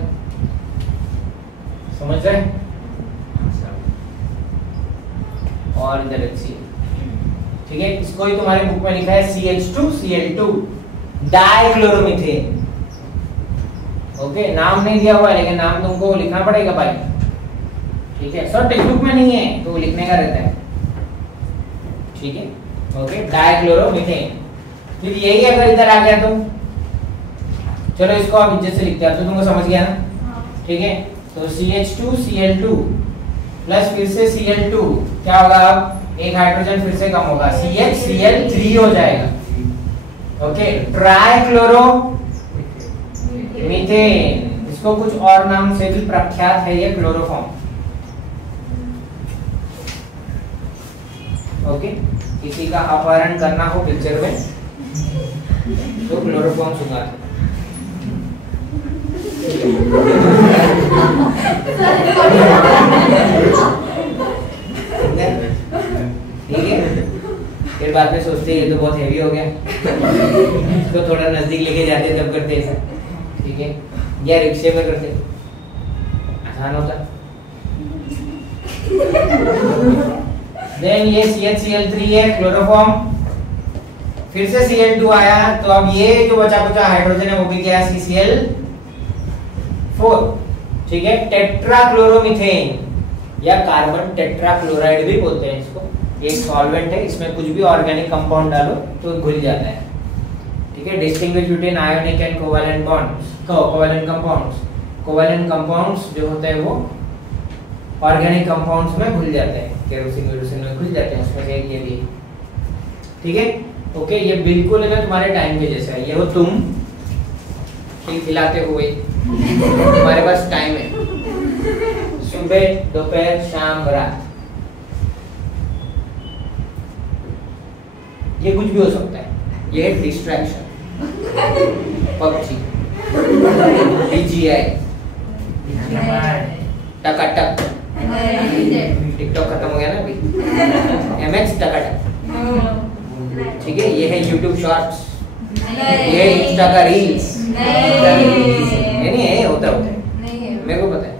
समझ रहे, और इधर HCl, ठीक है। इसको ही तुम्हारे बुक में लिखा है CH2Cl2 डाइक्लोरोमीथेन, ओके। नाम नहीं दिया हुआ है लेकिन नाम तुमको लिखना पड़ेगा भाई, ठीक है। सर टेक्स्ट बुक में नहीं है तो लिखने का रहता है, ठीक है, ओके, डाइक्लोरोमीथेन। फिर यही अगर इधर आ गया तो चलो इसको आप इज्जत से लिखते हैं, तो तुमको समझ गया ना, ठीक है। तो CH2Cl2 प्लस फिर से Cl2, क्या होगा, अब एक हाइड्रोजन फिर से कम होगा, CHCl3 हो जाएगा, ओके, ट्राइक्लोरो मीथेन। इसको कुछ और नाम से भी प्रख्यात है ये क्लोरोफॉर्म, ओके। किसी का अपहरण करना हो पिक्चर में तो क्लोरोफॉर्म सुनाते, ठीक है। फिर बाद में सोचते ये तो बहुत हैवी हो गया, इसको थोड़ा नजदीक लेके जाते तब करते ऐसा, ठीक है, या रिक्शे में करते, आसान होता। देन ये CHCl3 है क्लोरोफॉर्म, फिर से Cl2 आया, तो अब ये जो बचा कुचा हाइड्रोजन है वो भी क्या, CCl4, ठीक है। टेट्राक्लोरोमीथेन या कार्बन टेट्राक्लोराइड भी बोलते हैं इसको, ये एक सॉल्वेंट है, इसमें कुछ भी ऑर्गेनिक कंपाउंड डालो तो घुल जाता है, ठीक है। Distinguish between ionic and covalent bonds, covalent compounds, covalent compounds जो होते हैं वो ऑर्गेनिक कंपाउंड्स में घुल जाते हैं, केरोसिन वेरोसिन में घुल जाते हैं, उसमें से ये भी, ठीक है, ओके। ये बिल्कुल है ना तुम्हारे टाइम के जैसा है, ये हो तुम खिलाते हुए, तुम्हारे पास टाइम है, सुबह दोपहर शाम रात, ये कुछ भी हो सकता है, ये है डिस्ट्रैक्शन, PUBG, DGI, टकाटक, टिकटॉक खत्म हो गया ना अभी, MX टकाटक, ठीक है। ये है YouTube शॉर्ट्स, ये है इंस्टा का रील्स, नहीं है, होता है, मेरे को पता है,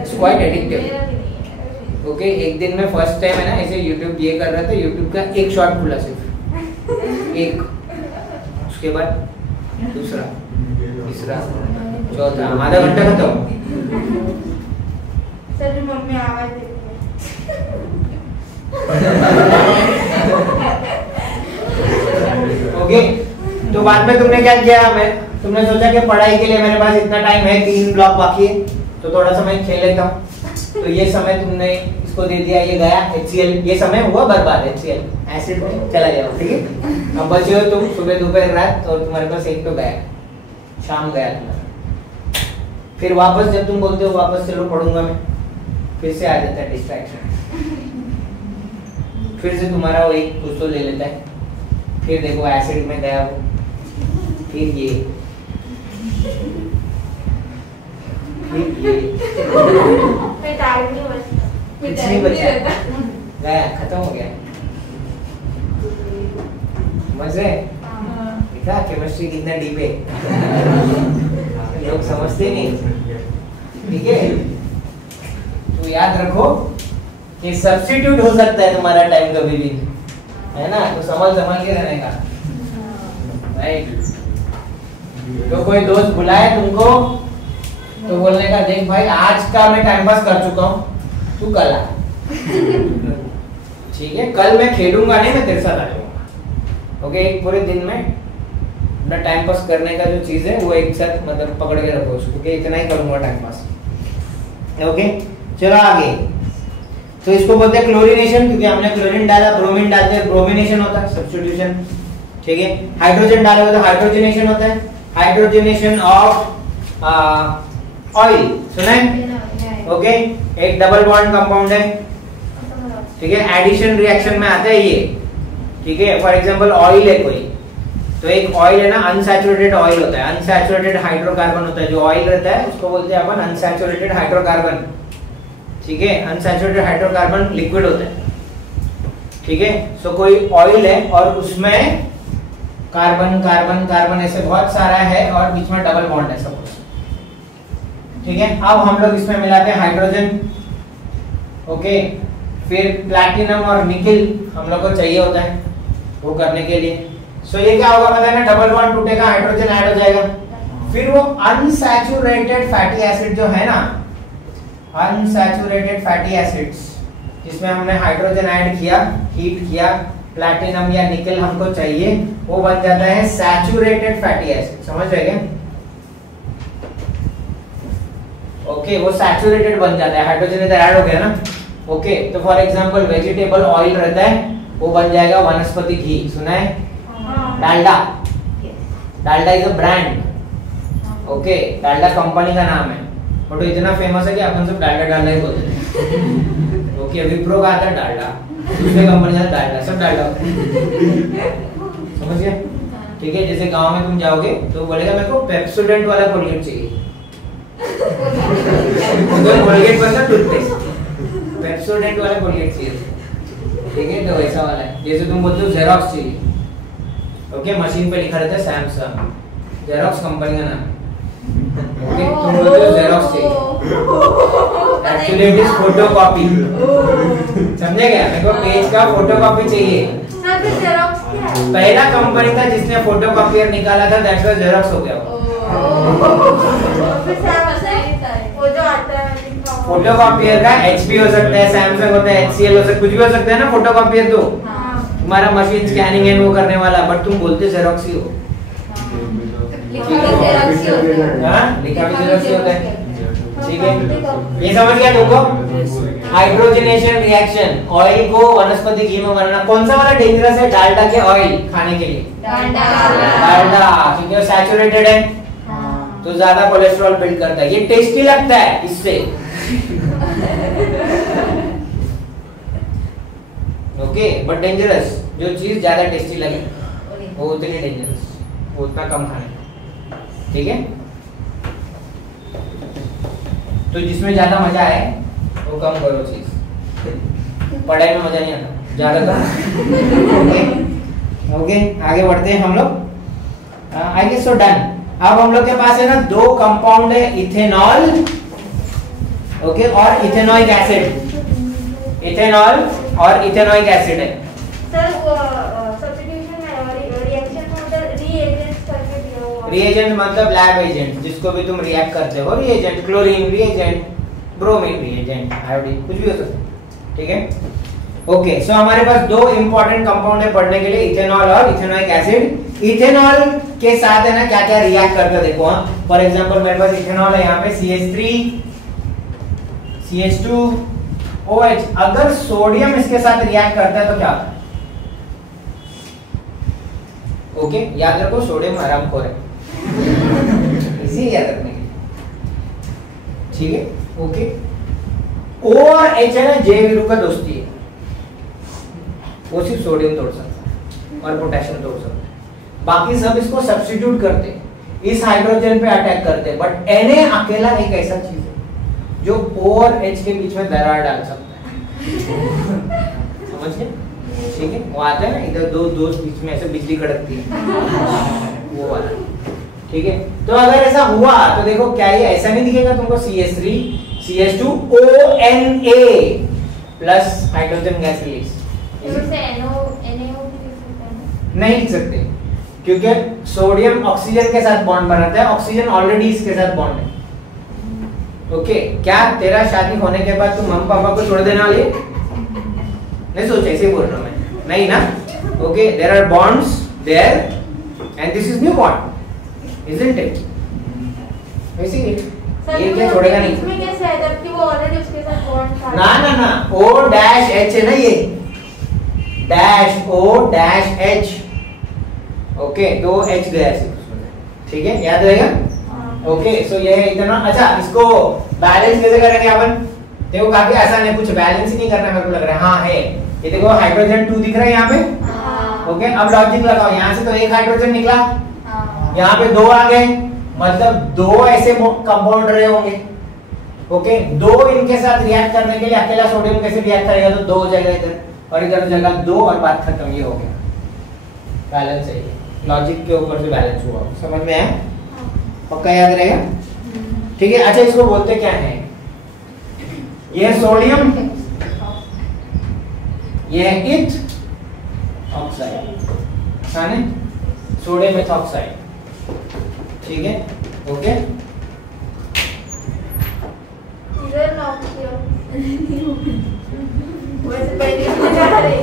इट्स क्वाइट एडिक्टिव, ओके। एक दिन में फर्स्ट टाइम है ना ऐसे YouTube ये कर रहा था, YouTube का एक शॉर्ट खुला सिर्फ, एक, उसके बाद दूसरा, तीसरा, चौथा, आधा घंटा खत्म। सर मम्मी आवाज देती है। ओके, तो बाद में तुमने क्या किया, तुमने सोचा कि पढ़ाई के लिए मेरे पास इतना टाइम है, 3 ब्लॉक बाकी है, तो थोड़ा समय खेल लेता हूँ। तो ये समय तुमने इसको दे दिया, ये गया HCl, ये समय हुआ बर्बाद, HCl एसिड में चला गया, ठीक है। अब बचे हो तुम सुबह दोपहर रात, और तुम्हारे पास एक तो गया, शाम गया तुम्हारा। फिर वापस जब तुम बोलते हो वापस चलो पढ़ूंगा मैं, फिर से आ जाता है डिस्ट्रैक्शन, फिर से तुम्हारा वो एक कुछ तो ले लेता है, फिर देखो एसिड में गया वो, फिर ये, फिर टाइम नहीं बचता, कुछ नहीं बचा, गया, खत्म हो गया। समझ रहे? देखा केमिस्ट्री कितना डीप है, लोग समझते नहीं, ठीक है। तो याद रखो कि सब्स्टिट्यूट हो सकता है तुम्हारा टाइम कभी भी, है ना, तो संभल के रहने का, राइट। तो कोई दोस्त बुलाए तुमको, तो बोलने का देख भाई आज का मैं टाइम पास कर चुका हूँ, तू कल आ, ठीक है। कल मैं खेलूंगा नहीं, मैं तेरे साथ आ जाऊंगा, ओके। एक पूरे दिन में अपना टाइम पास करने का जो चीज है वो एक साथ मतलब पकड़ के रखो उसको, कि इतना ही करूंगा टाइम पास, ओके। चलो आगे, तो इसको बोलते हैं क्लोरीनेशन, क्योंकि हमने क्लोरीन डाला, ब्रोमीन डालते हैं, ब्रोमिनेशन होता है, सब्स्टिट्यूशन, ठीक है। हाइड्रोजन डालोगे तो हाइड्रोजनेशन होता है, हाइड्रोजनेशन ऑफ ऑयल, सुना है, ओके। एक डबल बॉन्ड कंपाउंड है, ठीक है, एडिशन रिएक्शन में आता है ये, ठीक है। फॉर एग्जांपल ऑयल है कोई, तो एक ऑयल है ना, अनसैचुरेटेड ऑयल होता है, अनसैचुरेटेड हाइड्रोकार्बन होता है, जो ऑयल रहता है उसको बोलते हैं अपन अनसैचुरेटेड हाइड्रोकार्बन, ठीक है। अनसैचुरेटेड हाइड्रोकार्बन लिक्विड होता है, ठीक है। सो कोई ऑयल है और उसमें कार्बन कार्बन कार्बन ऐसे बहुत सारा है, और बीच में डबल बॉन्ड है सपोज, ठीक है। अब हम लोग इसमें मिलाते हैं हाइड्रोजन, ओके। फिर प्लैटिनम और निकिल हम लोग को चाहिए होता है वो करने के लिए। सो ये क्या होगा पता है ना, डबल बॉन्ड टूटेगा, हाइड्रोजन ऐड हो जाएगा, फिर वो अनसैचुरेटेड फैटी एसिड जो है ना, अनसैचुरेटेड फैटी एसिड्स जिसमें हमने हाइड्रोजन ऐड किया, हीट किया, प्लैटिनम या निकल हमको चाहिए, वो बन जाता है सैचुरेटेड फैटी एसिड, समझ रहे क्या? ओके, वो सैचुरेटेड बन जाता है, हाइड्रोजन इधर ऐड हो गया ना, ओके। तो फॉर एग्जांपल वेजिटेबल ऑयल रहता है, वो बन जाएगा वनस्पति घी, सुना है? Dalda, Dalda is a brand, okay, Dalda company का नाम है, बट इतना फेमस है कि अपन सब डालडा डालडा ही बोलते हैं, ओके। विप्रो का आता है डालडा, दूसरे कंपनी का डालडा, सब डालडा होता है, समझ गए? ठीक है, जैसे गांव में तुम जाओगे तो बोलेगा मेरे को पेप्सोडेंट वाला कोलगेट चाहिए, तो कोलगेट बनता टूथपेस्ट, पेप्सोडेंट वाला कोलगेट चाहिए, ठीक है, तो वैसा वाला है। जैसे तुम बोलते हो जेरॉक्स चाहिए, ओके, मशीन पे लिखा रहता है सैमसंग, जेरॉक्स कंपनी का नाम, ओके, तुम बोलते हो जेरॉक्स चाहिए, एक्चुअली इट इज फोटोकॉपी, समझे क्या? मेरे को पेज का फोटोकॉपी चाहिए। सर फिर जेरॉक्स क्या है? पहला कंपनी था जिसने फोटोकॉपियर निकाला था, दैट्स व्हाई जेरॉक्स हो गया। फिर सैमसंग वो जो आता है फोटोकॉपियर का HP हो सकता है, सैमसंग होता है, HCL हो सकता है, कुछ भी हो सकता है ना फोटोकॉपियर, तो तुम्हारा मशीन स्कैनिंग एंड वो करने वाला, बट तुम बोलते जेरॉक्स ही हो, लिखा भी जेरॉक्स ही होता है, ठीक है। ये समझ गया तुमको? हाइड्रोजनेशन रिएक्शन, ऑयल को वनस्पति घी में बनाना, कौन सा वाला डेंजरस है? डालडा के ऑयल खाने के लिए, डालडा, क्योंकि वो सैचुरेटेड है तो ज्यादा कोलेस्ट्रॉल बिल्ड करता है, ये टेस्टी लगता है इससे, ओके, बट डेंजरस, जो चीज ज्यादा टेस्टी लगे वो उतनी डेंजरस, वो उतना कम खाने, ठीक है। तो जिसमें ज्यादा मजा आए वो कम करो चीज, पढ़ाई में मजा नहीं आता ज्यादा करो, ओके। आगे बढ़ते हैं हम लोग, आई गेस सो डन। अब हम लोग के पास है ना दो कंपाउंड है, इथेनॉल, ओके, और इथेनॉइक एसिड, इथेनॉल और इथेनॉइक एसिड है। सर वो सब्स्टिट्यूशन रिएजेंट मतलब लैब एजेंट, जिसको भी तुम रिएक्ट करते हो, reagent, chlorine reagent, bromine reagent, iodine, कुछ भी हो सकता है, ठीक है। ओके, सो हमारे पास दो इंपॉर्टेंट कंपाउंड है पढ़ने के लिए, इथेनॉल और इथेनोइक एसिड। इथेनॉल के साथ है ना क्या क्या रिएक्ट करता है देखो। हाँ, फॉर एग्जांपल मेरे पास इथेनॉल है, यहाँ पे CH3 CH2 OH, अगर सोडियम इसके साथ रिएक्ट करता है तो क्या होता है? ओके, याद रखो सोडियम हरामखोर है, इसी याद रखने के लिए, ठीक है। ओके, O और H है ना जे विरु का दोस्ती है, वो सिर्फ सोडियम तोड़ सकता है और पोटेशियम तोड़ सकता है, बाकी सब इसको सब्स्टिट्यूट करते हैं, इस हाइड्रोजन पे अटैक करते हैं, बट Na अकेला एक ऐसा चीज है जो O और H के बीच में दरार डाल सकता है। समझ गए? ठीक है, वो आता है ना इधर दो दोस्त बीच में ऐसे बिजली कड़कती है, वो वाला, ठीक है। तो अगर ऐसा हुआ तो देखो क्या ये ऐसा नहीं दिखेगा तुमको, CH3 CH2 ONA plus hydrogen gas release, नहीं लिख सकते क्योंकि सोडियम ऑक्सीजन के साथ बॉन्ड बनाता है, ऑक्सीजन ऑलरेडी इसके साथ बॉन्ड है। ओके, क्या तेरा शादी होने के बाद तुम मम्मी पापा को छोड़ देने वाली है? नहीं सोचा, ऐसे बोल रहा हूं मैं, नहीं ना। Okay, there are bonds there and this is new bond, isn't it? वैसे ये क्या छोड़ेगा नहीं, इसमें कैसे है जबकि वो ऑलरेडी उसके साथ बॉन्ड था। ना ना ना, O डैश H है ना, ये dash O dash H, okay, दो H गया है, ठीक है, याद रहेगा। ओके, सो ये है इतना। अच्छा, इसको बैलेंस कैसे करेंगे अपन? देखो काफी आसान है, कुछ बैलेंस ही नहीं करना मेरे को लग रहा है। हाँ है, ये देखो हाइड्रोजन 2 दिख रहा है यहाँ पे। ओके, अब लॉजिक लगाओ, यहाँ से तो एक हाइड्रोजन निकला, यहाँ पे 2 आ गए, मतलब 2 ऐसे कंपाउंड रहे होंगे। ओके, 2 इनके साथ रिएक्ट करने के लिए अकेला सोडियम कैसे रिएक्ट करेगा, तो 2 जगह इधर और इधर जगह 2 और बात खत्म, ये हो गया बैलेंस है। लॉजिक के ऊपर से बैलेंस हुआ, समझ में आया? पक्का याद रहेगा, ठीक है। अच्छा, इसको बोलते क्या है? ये सोडियम, ये है इथ ऑक्साइड, आसान है, सोडियम इथॉक्साइड, ठीक है। ओके, इधर लॉक किया, वैसे पहले बजा रहे,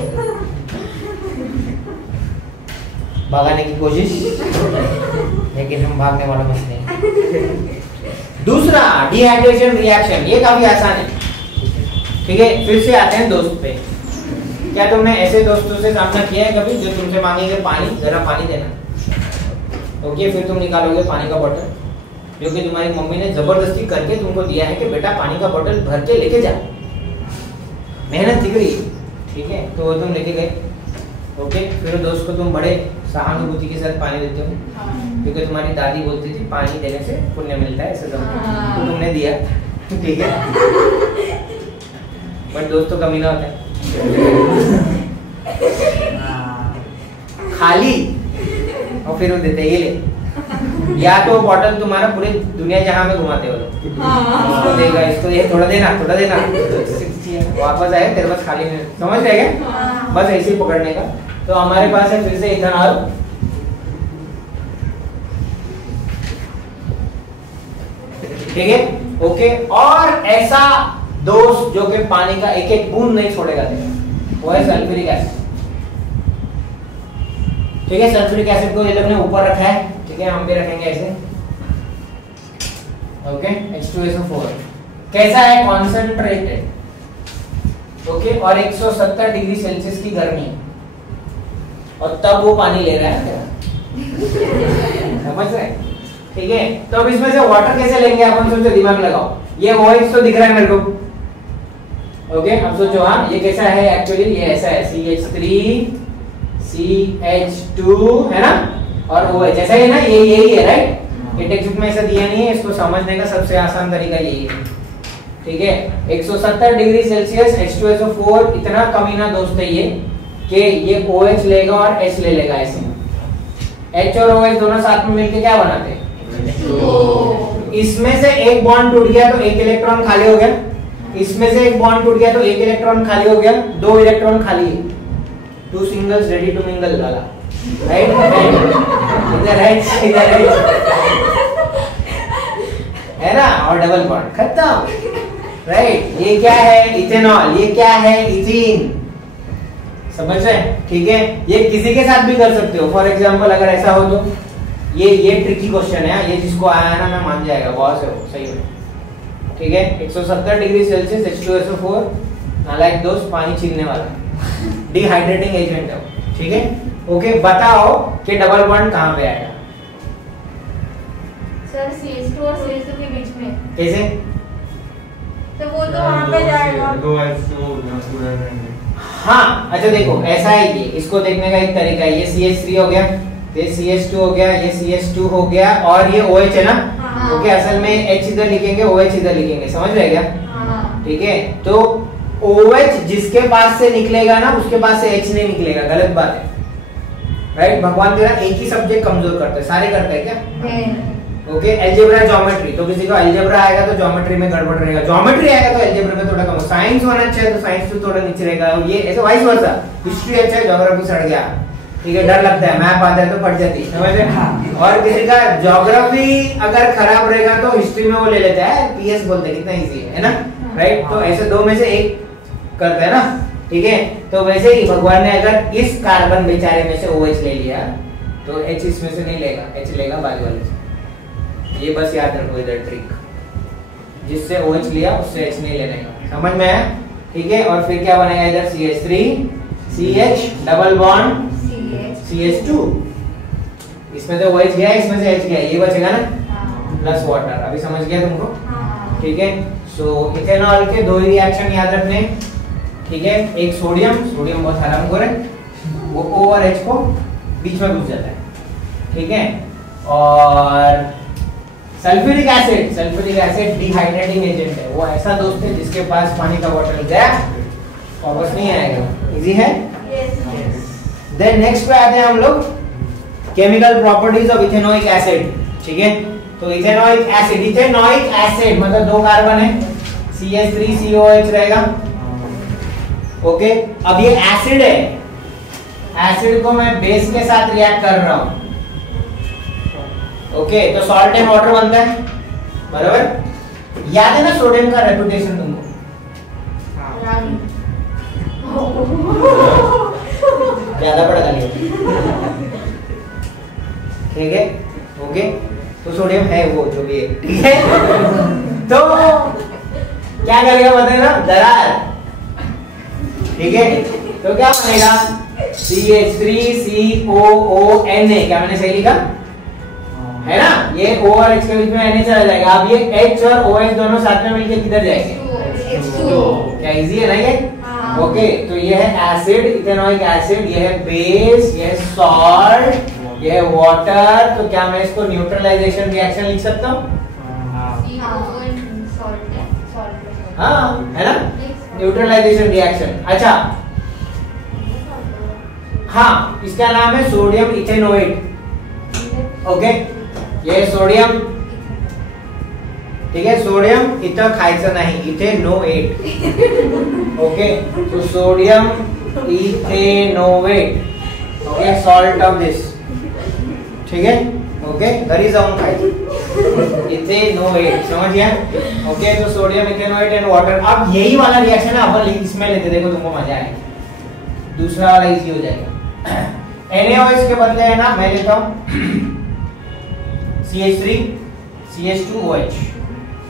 भगाने की कोशिश, लेकिन हम भागने वालों में से नहीं। दूसरा डिहाइड्रेशन रिएक्शन, ये काफी आसान है, ठीक है। फिर से आते हैं दोस्त पे। क्या तुमने ऐसे दोस्तों से सामना किया है कभी जो तुमसे मांगेंगे पानी, जरा पानी देना, ओके, फिर तुम निकालोगे पानी का बोतल जो कि तुम्हारी मम्मी ने जबरदस्ती करके तुमको दिया है कि बेटा पानी का बोतल भर के लेके जा, मेहनत दिख रही है, ठीक है, तो वो तुम लेके गए। ओके, फिर दोस्त को तुम बड़े सहानुभूति के साथ पानी देते हो, क्योंकि तुम्हारी दादी बोलती थी पानी देने से पुण्य मिलता है, ऐसे समझो, तो तुमने दिया, ठीक है। बट दोस्त तो कमी ना होता है, खाली, और फिर वो देते ये ले, या तो बॉटल तुम्हारा पूरे दुनिया जहां में घुमाते हो लोग, इसको देगा, इसको ये थोड़ा देना, वापस आए तेरे पास खाली नहीं, समझ रहे क्या? बस ऐसे ही पकड़ने का। तो हमारे पास है फिर से इथेनॉल, ठीक है। ओके, और ऐसा दोस्त जो कि पानी का एक एक बूंद नहीं छोड़ेगा, वो है सल्फ्यूरिक एसिड, ठीक है। सल्फ्यूरिक एसिड को ये लोग ने ऊपर रखा है, ठीक है, हम भी रखेंगे ऐसे। ओके, H2SO4 कैसा है? कॉन्सेंट्रेटेड, ओके, और 170 डिग्री सेल्सियस की गर्मी, और तब वो पानी ले रहा है, समझ रहे? ठीक है, तो अब इसमें से वाटर कैसे लेंगे अपन, सोचो, दिमाग लगाओ। ये OH तो दिख रहा है मेरे को, ओके, अब सोचो, हाँ ये कैसा है एक्चुअली, ये ऐसा है, CH3 CH2 है ना, और OH ऐसा ही है ना, ये यही है, राइट? ये टेक्स्ट में ऐसा दिया नहीं है, इसको समझने का सबसे आसान तरीका यही है, ठीक है। 170 डिग्री सेल्सियस H2SO4, इतना कमीना दोस्त है ये कि ये OH लेगा और H ले लेगा, ऐसे H और OH दोनों साथ में मिलकर क्या बनाते हैं? इसमें से एक बॉन्ड टूट गया तो एक इलेक्ट्रॉन खाली हो गया, इसमें से एक बॉन्ड टूट गया तो एक इलेक्ट्रॉन खाली हो गया, 2 इलेक्ट्रॉन खाली है, 2 सिंगल्स रेडी टू मिंगल वाला, राइट, इधर H इधर H है ना, और डबल बॉन्ड खत्म। राइट, ये क्या है? इथेनॉल। ये क्या है? इथीन। समझ रहे हैं? ठीक है, ये किसी के साथ भी कर सकते हो। फॉर एग्जांपल अगर ऐसा हो तो ये ट्रिकी क्वेश्चन है, ये जिसको आया ना मैं मान जाएगा, बहुत से हो सही में। ठीक है, 170 डिग्री सेल्सियस H2SO4 नालायक दोस्त पानी छीनने वाला डिहाइड्रेटिंग एजेंट है। ठीक है, ओके, बताओ कि डबल बॉन्ड कहाँ पे आएगा? सर CH2 और CH2 के बीच में। कैसे? तो वो तो वहाँ पे जाएगा। हाँ, अच्छा देखो ऐसा है, ये इसको देखने का एक तरीका है। ये CH3 हो गया, ये CH2 हो गया, ये CH2 हो गया, और ये OH है ना। हाँ। ओके, असल में H इधर लिखेंगे, OH इधर लिखेंगे, समझ रहे क्या? हाँ। ठीक है, तो OH जिसके पास से निकलेगा ना उसके पास से H नहीं निकलेगा, गलत बात है। राइट, भगवान तेरा एक ही सब्जेक्ट कमजोर करते हैं, सारे करते हैं क्या? ओके, अलजेब्रा ज्योमेट्री, तो किसी को अलजेब्रा आएगा तो ज्योमेट्री में गड़बड़ रहेगा, ज्योमेट्री आएगा तो अलजेब्रा में थोड़ा कम। साइंस होना अच्छा है तो साइंस तो थोड़ा नीचे रहेगा, ये ऐसे वाइस वर्सा। हिस्ट्री अच्छा है, ज्योग्राफी सड़ गया, ठीक है, डर लगता है, मैप आता है तो फट जाती है, समझ रहे? और किसी का ज्योग्राफी अगर खराब रहेगा तो हिस्ट्री में वो ले लेता है, PS बोलते हैं, कितना इजी है ना? राइट, तो ऐसे दो में से एक करते हैं ना। ठीक है, तो वैसे ही भगवान ने अगर इस कार्बन बेचारे में से OH ले लिया तो H इसमें से नहीं लेगा, H लेगा बाजू वाले से। ये बस याद रखो इधर ट्रिक, जिससे OH लिया उससे H नहीं लेने का, समझ में है? ठीक है, और फिर क्या बनेगा इधर? CH3 CH double bond CH2, इसमें तो OH गया, इसमें से H गया, ये बचेगा ना, प्लस वाटर। अभी समझ गया तुमको? ठीक है, सो इथेनॉल के दो ही रिएक्शन याद रखने। ठीक है, एक सोडियम बहुत हरामखोर है, वो O और H को बीच में घुस जाता है। ठीक है, और सल्फ्यूरिक एसिड डिहाइड्रेटिंग एजेंट है, वो ऐसा दोस्त है जिसके पास पानी का बॉटल गया वापस नहीं आएगा। इजी है? देन नेक्स्ट पे आते हैं हम लोग, chemical properties of ethanoic acid. ठीक है, तो इथेनोइक एसिड मतलब दो कार्बन है, CH3COH रहेगा। ओके, अब ये एसिड है, एसिड को मैं बेस के साथ रिएक्ट कर रहा हूं। ओके, तो सॉल्ट एंड वाटर बनता है, बराबर? याद है ना सोडियम का रेपुटेशन तुमको? ज्यादा पढ़ा लिया। ठीक है, ओके, तो सोडियम है वो जो भी है। ठीक है, तो क्या करेगा बताएगा? दरार। ठीक है, तो क्या बनेगा? CH3COONA, क्या मैंने सही लिखा है ना? ये O और H के बीच में Na चला जाएगा। अब ये H और OH दोनों साथ में मिलके किधर जाएंगे? क्या इजी है ना ये? ओके, तो ये है एसिड, इथेनोइक एसिड, ये है बेस, ये है सॉल्ट, ये है वाटर। तो क्या मैं इसको न्यूट्रलाइजेशन रिएक्शन लिख सकता हूँ? हाँ, है ना, न्यूट्रलाइजेशन रिएक्शन। अच्छा, हाँ, इसका नाम है सोडियम इथेनोएट। ओके, ये सोडियम, ठीक है, सोडियम इथं खायचं नाही, इथेनोएट। ओके, तो sodium ethanoate, okay, salt of this. ठीक है, ओके, घरी जाऊन खायचं, इथेनोएट, समझ गया? ओके, तो सोडियम इथेनोएट एंड वाटर। अब यही वाला रिएक्शन है अपन इसमें लेते, देखो तुमको मजा आएगा, दूसरा वाला इजी हो जाएगा। NaOH के बदले है ना, मैं लेता हूं CH3 CH2OH।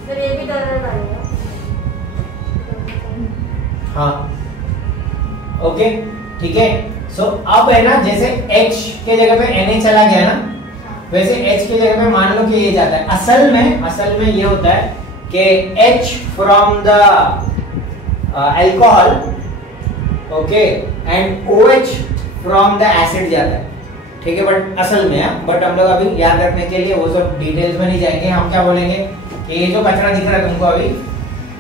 फिर ये भी डर आएगा। हाँ, ओके, ठीक है। सो अब है ना, जैसे H के जगह पे Na चला गया ना, वैसे H के जगह पे मान लो कि ये जाता है। असल में ये होता है कि H from the alcohol, okay, and OH from the acid जाता है। ठीक है, बट असल में है, बट हम लोग अभी याद रखने के लिए वो सब डिटेल्स में नहीं जाएंगे। हम क्या बोलेंगे कि ये जो कचरा दिख रहा है तुमको अभी,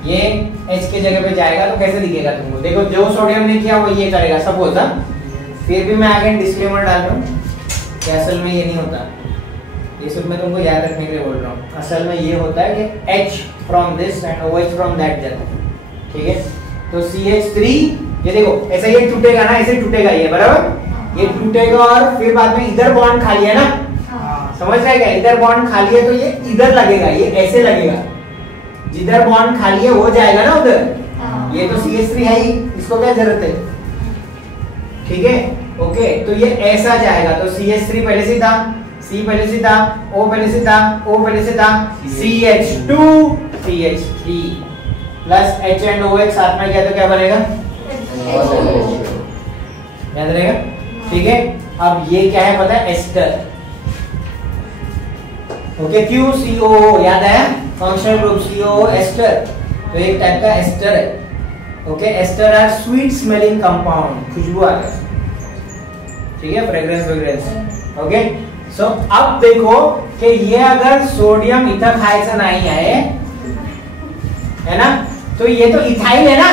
ये H के जगह पे जाएगा तो कैसे दिखेगा तुमको? देखो, जो सोडियम ने किया वो ये करेगा, सपोज। फिर भी मैं आगे डिस्क्लेमर डाल रहा हूँ कि असल में ये नहीं होता, ये सब मैं तुमको याद रखने के लिए बोल रहा हूँ। असल में ये होता है कि H from this and OH from that जाता है। ठीक है, तो CH3, ये देखो ऐसा ये टूटेगा ना, ऐसे टूटेगा ये, बराबर? ये टूटेगा और फिर बाद में इधर बॉन्ड खाली है ना, समझ रहे क्या, इधर बॉन्ड खाली है तो ये इधर लगेगा, ये ऐसे लगेगा, जिधर बॉन्ड खाली है वो जाएगा ना उधर। ये तो CH3 है ही, इसको क्या जरूरत है, ठीक है। ओके तो ये ऐसा जाएगा, तो CH3 पहले से था, C पहले से था, O पहले से था, O पहले से था, CH2 CH3 plus H and O एक साथ में गया तो क्या बनेगा, याद रहेगा, ठीक है। अब ये क्या है पता है, एस्टर। ओके QCOO याद आया, फंक्शनल ग्रुप COO एस्टर, तो एक टाइप का एस्टर है। Okay ester are sweet smelling compound, खुशबू आता है, ठीक है, फ्रेग्रेंस फ्रेग्रेंस। ओके सो अब देखो कि ये अगर सोडियम इथर हाइड्रोजन है ना, तो ये तो इथाइल है ना,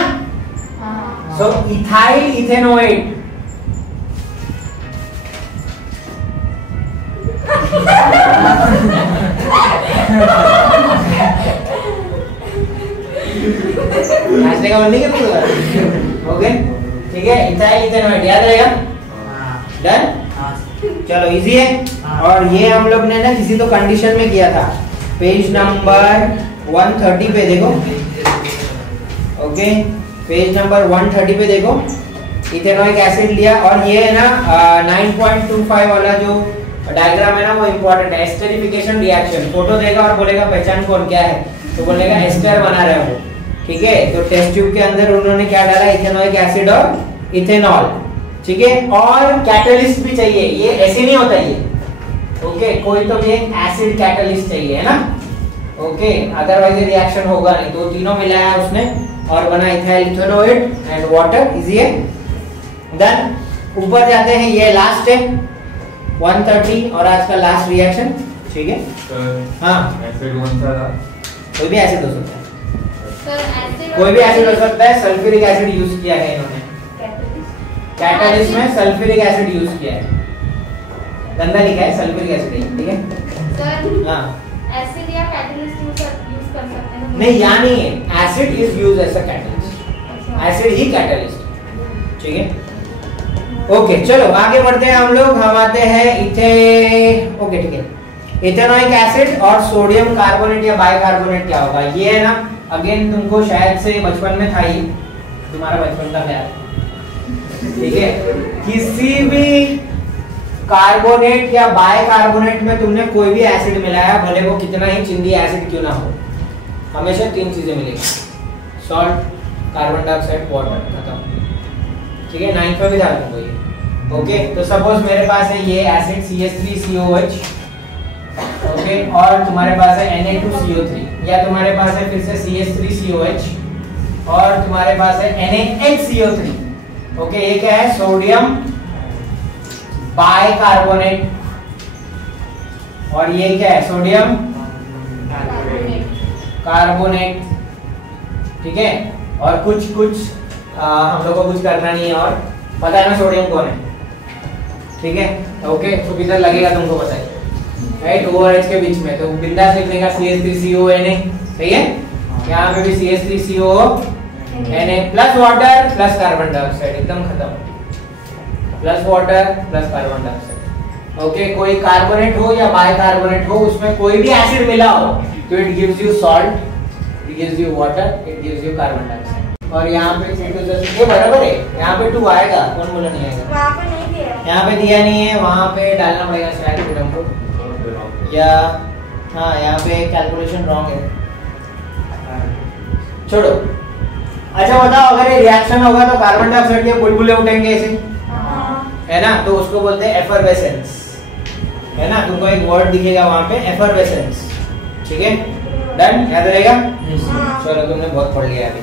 सो इथाइल इथेनोएट नाचने का मन नहीं करता, ओके ठीक है, इथाइल इथेनोएट याद रहेगा, डन। चलो इजी है। और ये हम लोग ने ना किसी तो कंडीशन में किया था, पेज नंबर 130 पे देखो, ओके पेज नंबर 130 पे देखो, इथेनोइक एसिड लिया और ये है ना 9.25 वाला जो डायग्राम है ना वो इंपॉर्टेंट है, एस्टरिफिकेशन रिएक्शन, फोटो देगा और बोलेगा पहचान कौन क्या है, तो बोलेगा एस्टर बना रहे हो, ठीक है। तो टेस्ट ट्यूब के अंदर उन्होंने क्या डाला, इथेनोइक एसिड और इथेनॉल, ठीक है, और कैटलिस्ट भी चाहिए, ये ऐसे नहीं होता ये, ओके कोई तो भी एक एसिड कैटलिस्ट चाहिए है ना, ओके अदरवाइज रिएक्शन होगा नहीं, तो तीनों मिलाया उसने और बना ethyl ethanoate and water, easy है। देन ऊपर जाते हैं, ये लास्ट है 130 और आज का लास्ट रिएक्शन, ठीक है। हाँ एसिड कौन सा था, कोई भी एसिड हो सकता है, सर एसिड कोई भी एसिड हो सकता है, सल्फ्यूरिक एसिड यूज किया है इन्होंने, कैटलिस्ट में सल्फ्यूरिक एसिड यूज किया है, गंदा लिखा है सल्फ्यूरिक एसिड, ठीक है। सर हाँ एसिड या कैटलिस्ट यूज कर सकते हैं नहीं, यहाँ नहीं है, acid is use as a catalyst, acid ही कैटलिस्ट, ठीक है। ओके चलो आगे बढ़ते हैं हम लोग, हम आते हैं ओके ठीक है, इथेनोइक एसिड और सोडियम कार्बोनेट या बाइकार्बोनेट क्या होगा, ये है ना अगेन तुमको शायद से बचपन में था, ये तुम्हारा बचपन का प्यार, ठीक है। किसी भी कार्बोनेट या बाइकार्बोनेट में तुमने कोई भी एसिड मिलाया, भले वो कितना ही चिंदी एसिड क्यों ना हो, हमेशा तीन चीजें मिलेगी, सॉल्ट, कार्बन डाइऑक्साइड, वाटर, खत्म, ठीक है। 9 पे भी डाल दूंगा ये, ओके। तो सपोज मेरे पास है ये एसिड CH3COH, ओके, और तुम्हारे पास है Na2CO3, या तुम्हारे पास है फिर से CH3COH और तुम्हारे पास है NaHCO3, ओके। ये क्या है, सोडियम बाइकार्बोनेट, और ये क्या है, सोडियम कार्बोनेट, ठीक है। और कुछ हम लोग को कुछ करना नहीं है, और पता है ना सोडियम कौन है, ठीक है, ओके। तो किधर लगेगा तुमको पता है, राइट, O और H के बीच में, तो बिंदास लिखने का CH3CONA, सही है। यहाँ पे भी CH3COO Na plus water plus carbon dioxide, एकदम खत्म, plus water plus carbon dioxide, okay. कोई कार्बोनेट हो या बाइकार्बोनेट हो, उसमें कोई भी एसिड मिला हो तो it gives you salt, it gives you water, it gives you carbon dioxide. और यहाँ पे ये बराबर है, यहाँ पे 2 आएगा, कौन बोला नहीं आएगा, वहाँ पे नहीं दिया, यहाँ पे दिया नहीं है, वहाँ पे डालना पड़ेगा शायद फिर हमको, या हाँ यहाँ पे कैलकुलेशन रॉन्ग है, छोड़ो। अच्छा बताओ, अगर ये रिएक्शन होगा तो कार्बन डाइऑक्साइड के बुलबुले उठेंगे ऐसे, है ना, तो उसको बोलते हैं एफरवेसेंस, है ना, तुमको एक वर्ड दिखेगा वहां पे, एफरवेसेंस, ठीक है, डन, याद रहेगा। चलो तुमने बहुत पढ़ लिया अभी।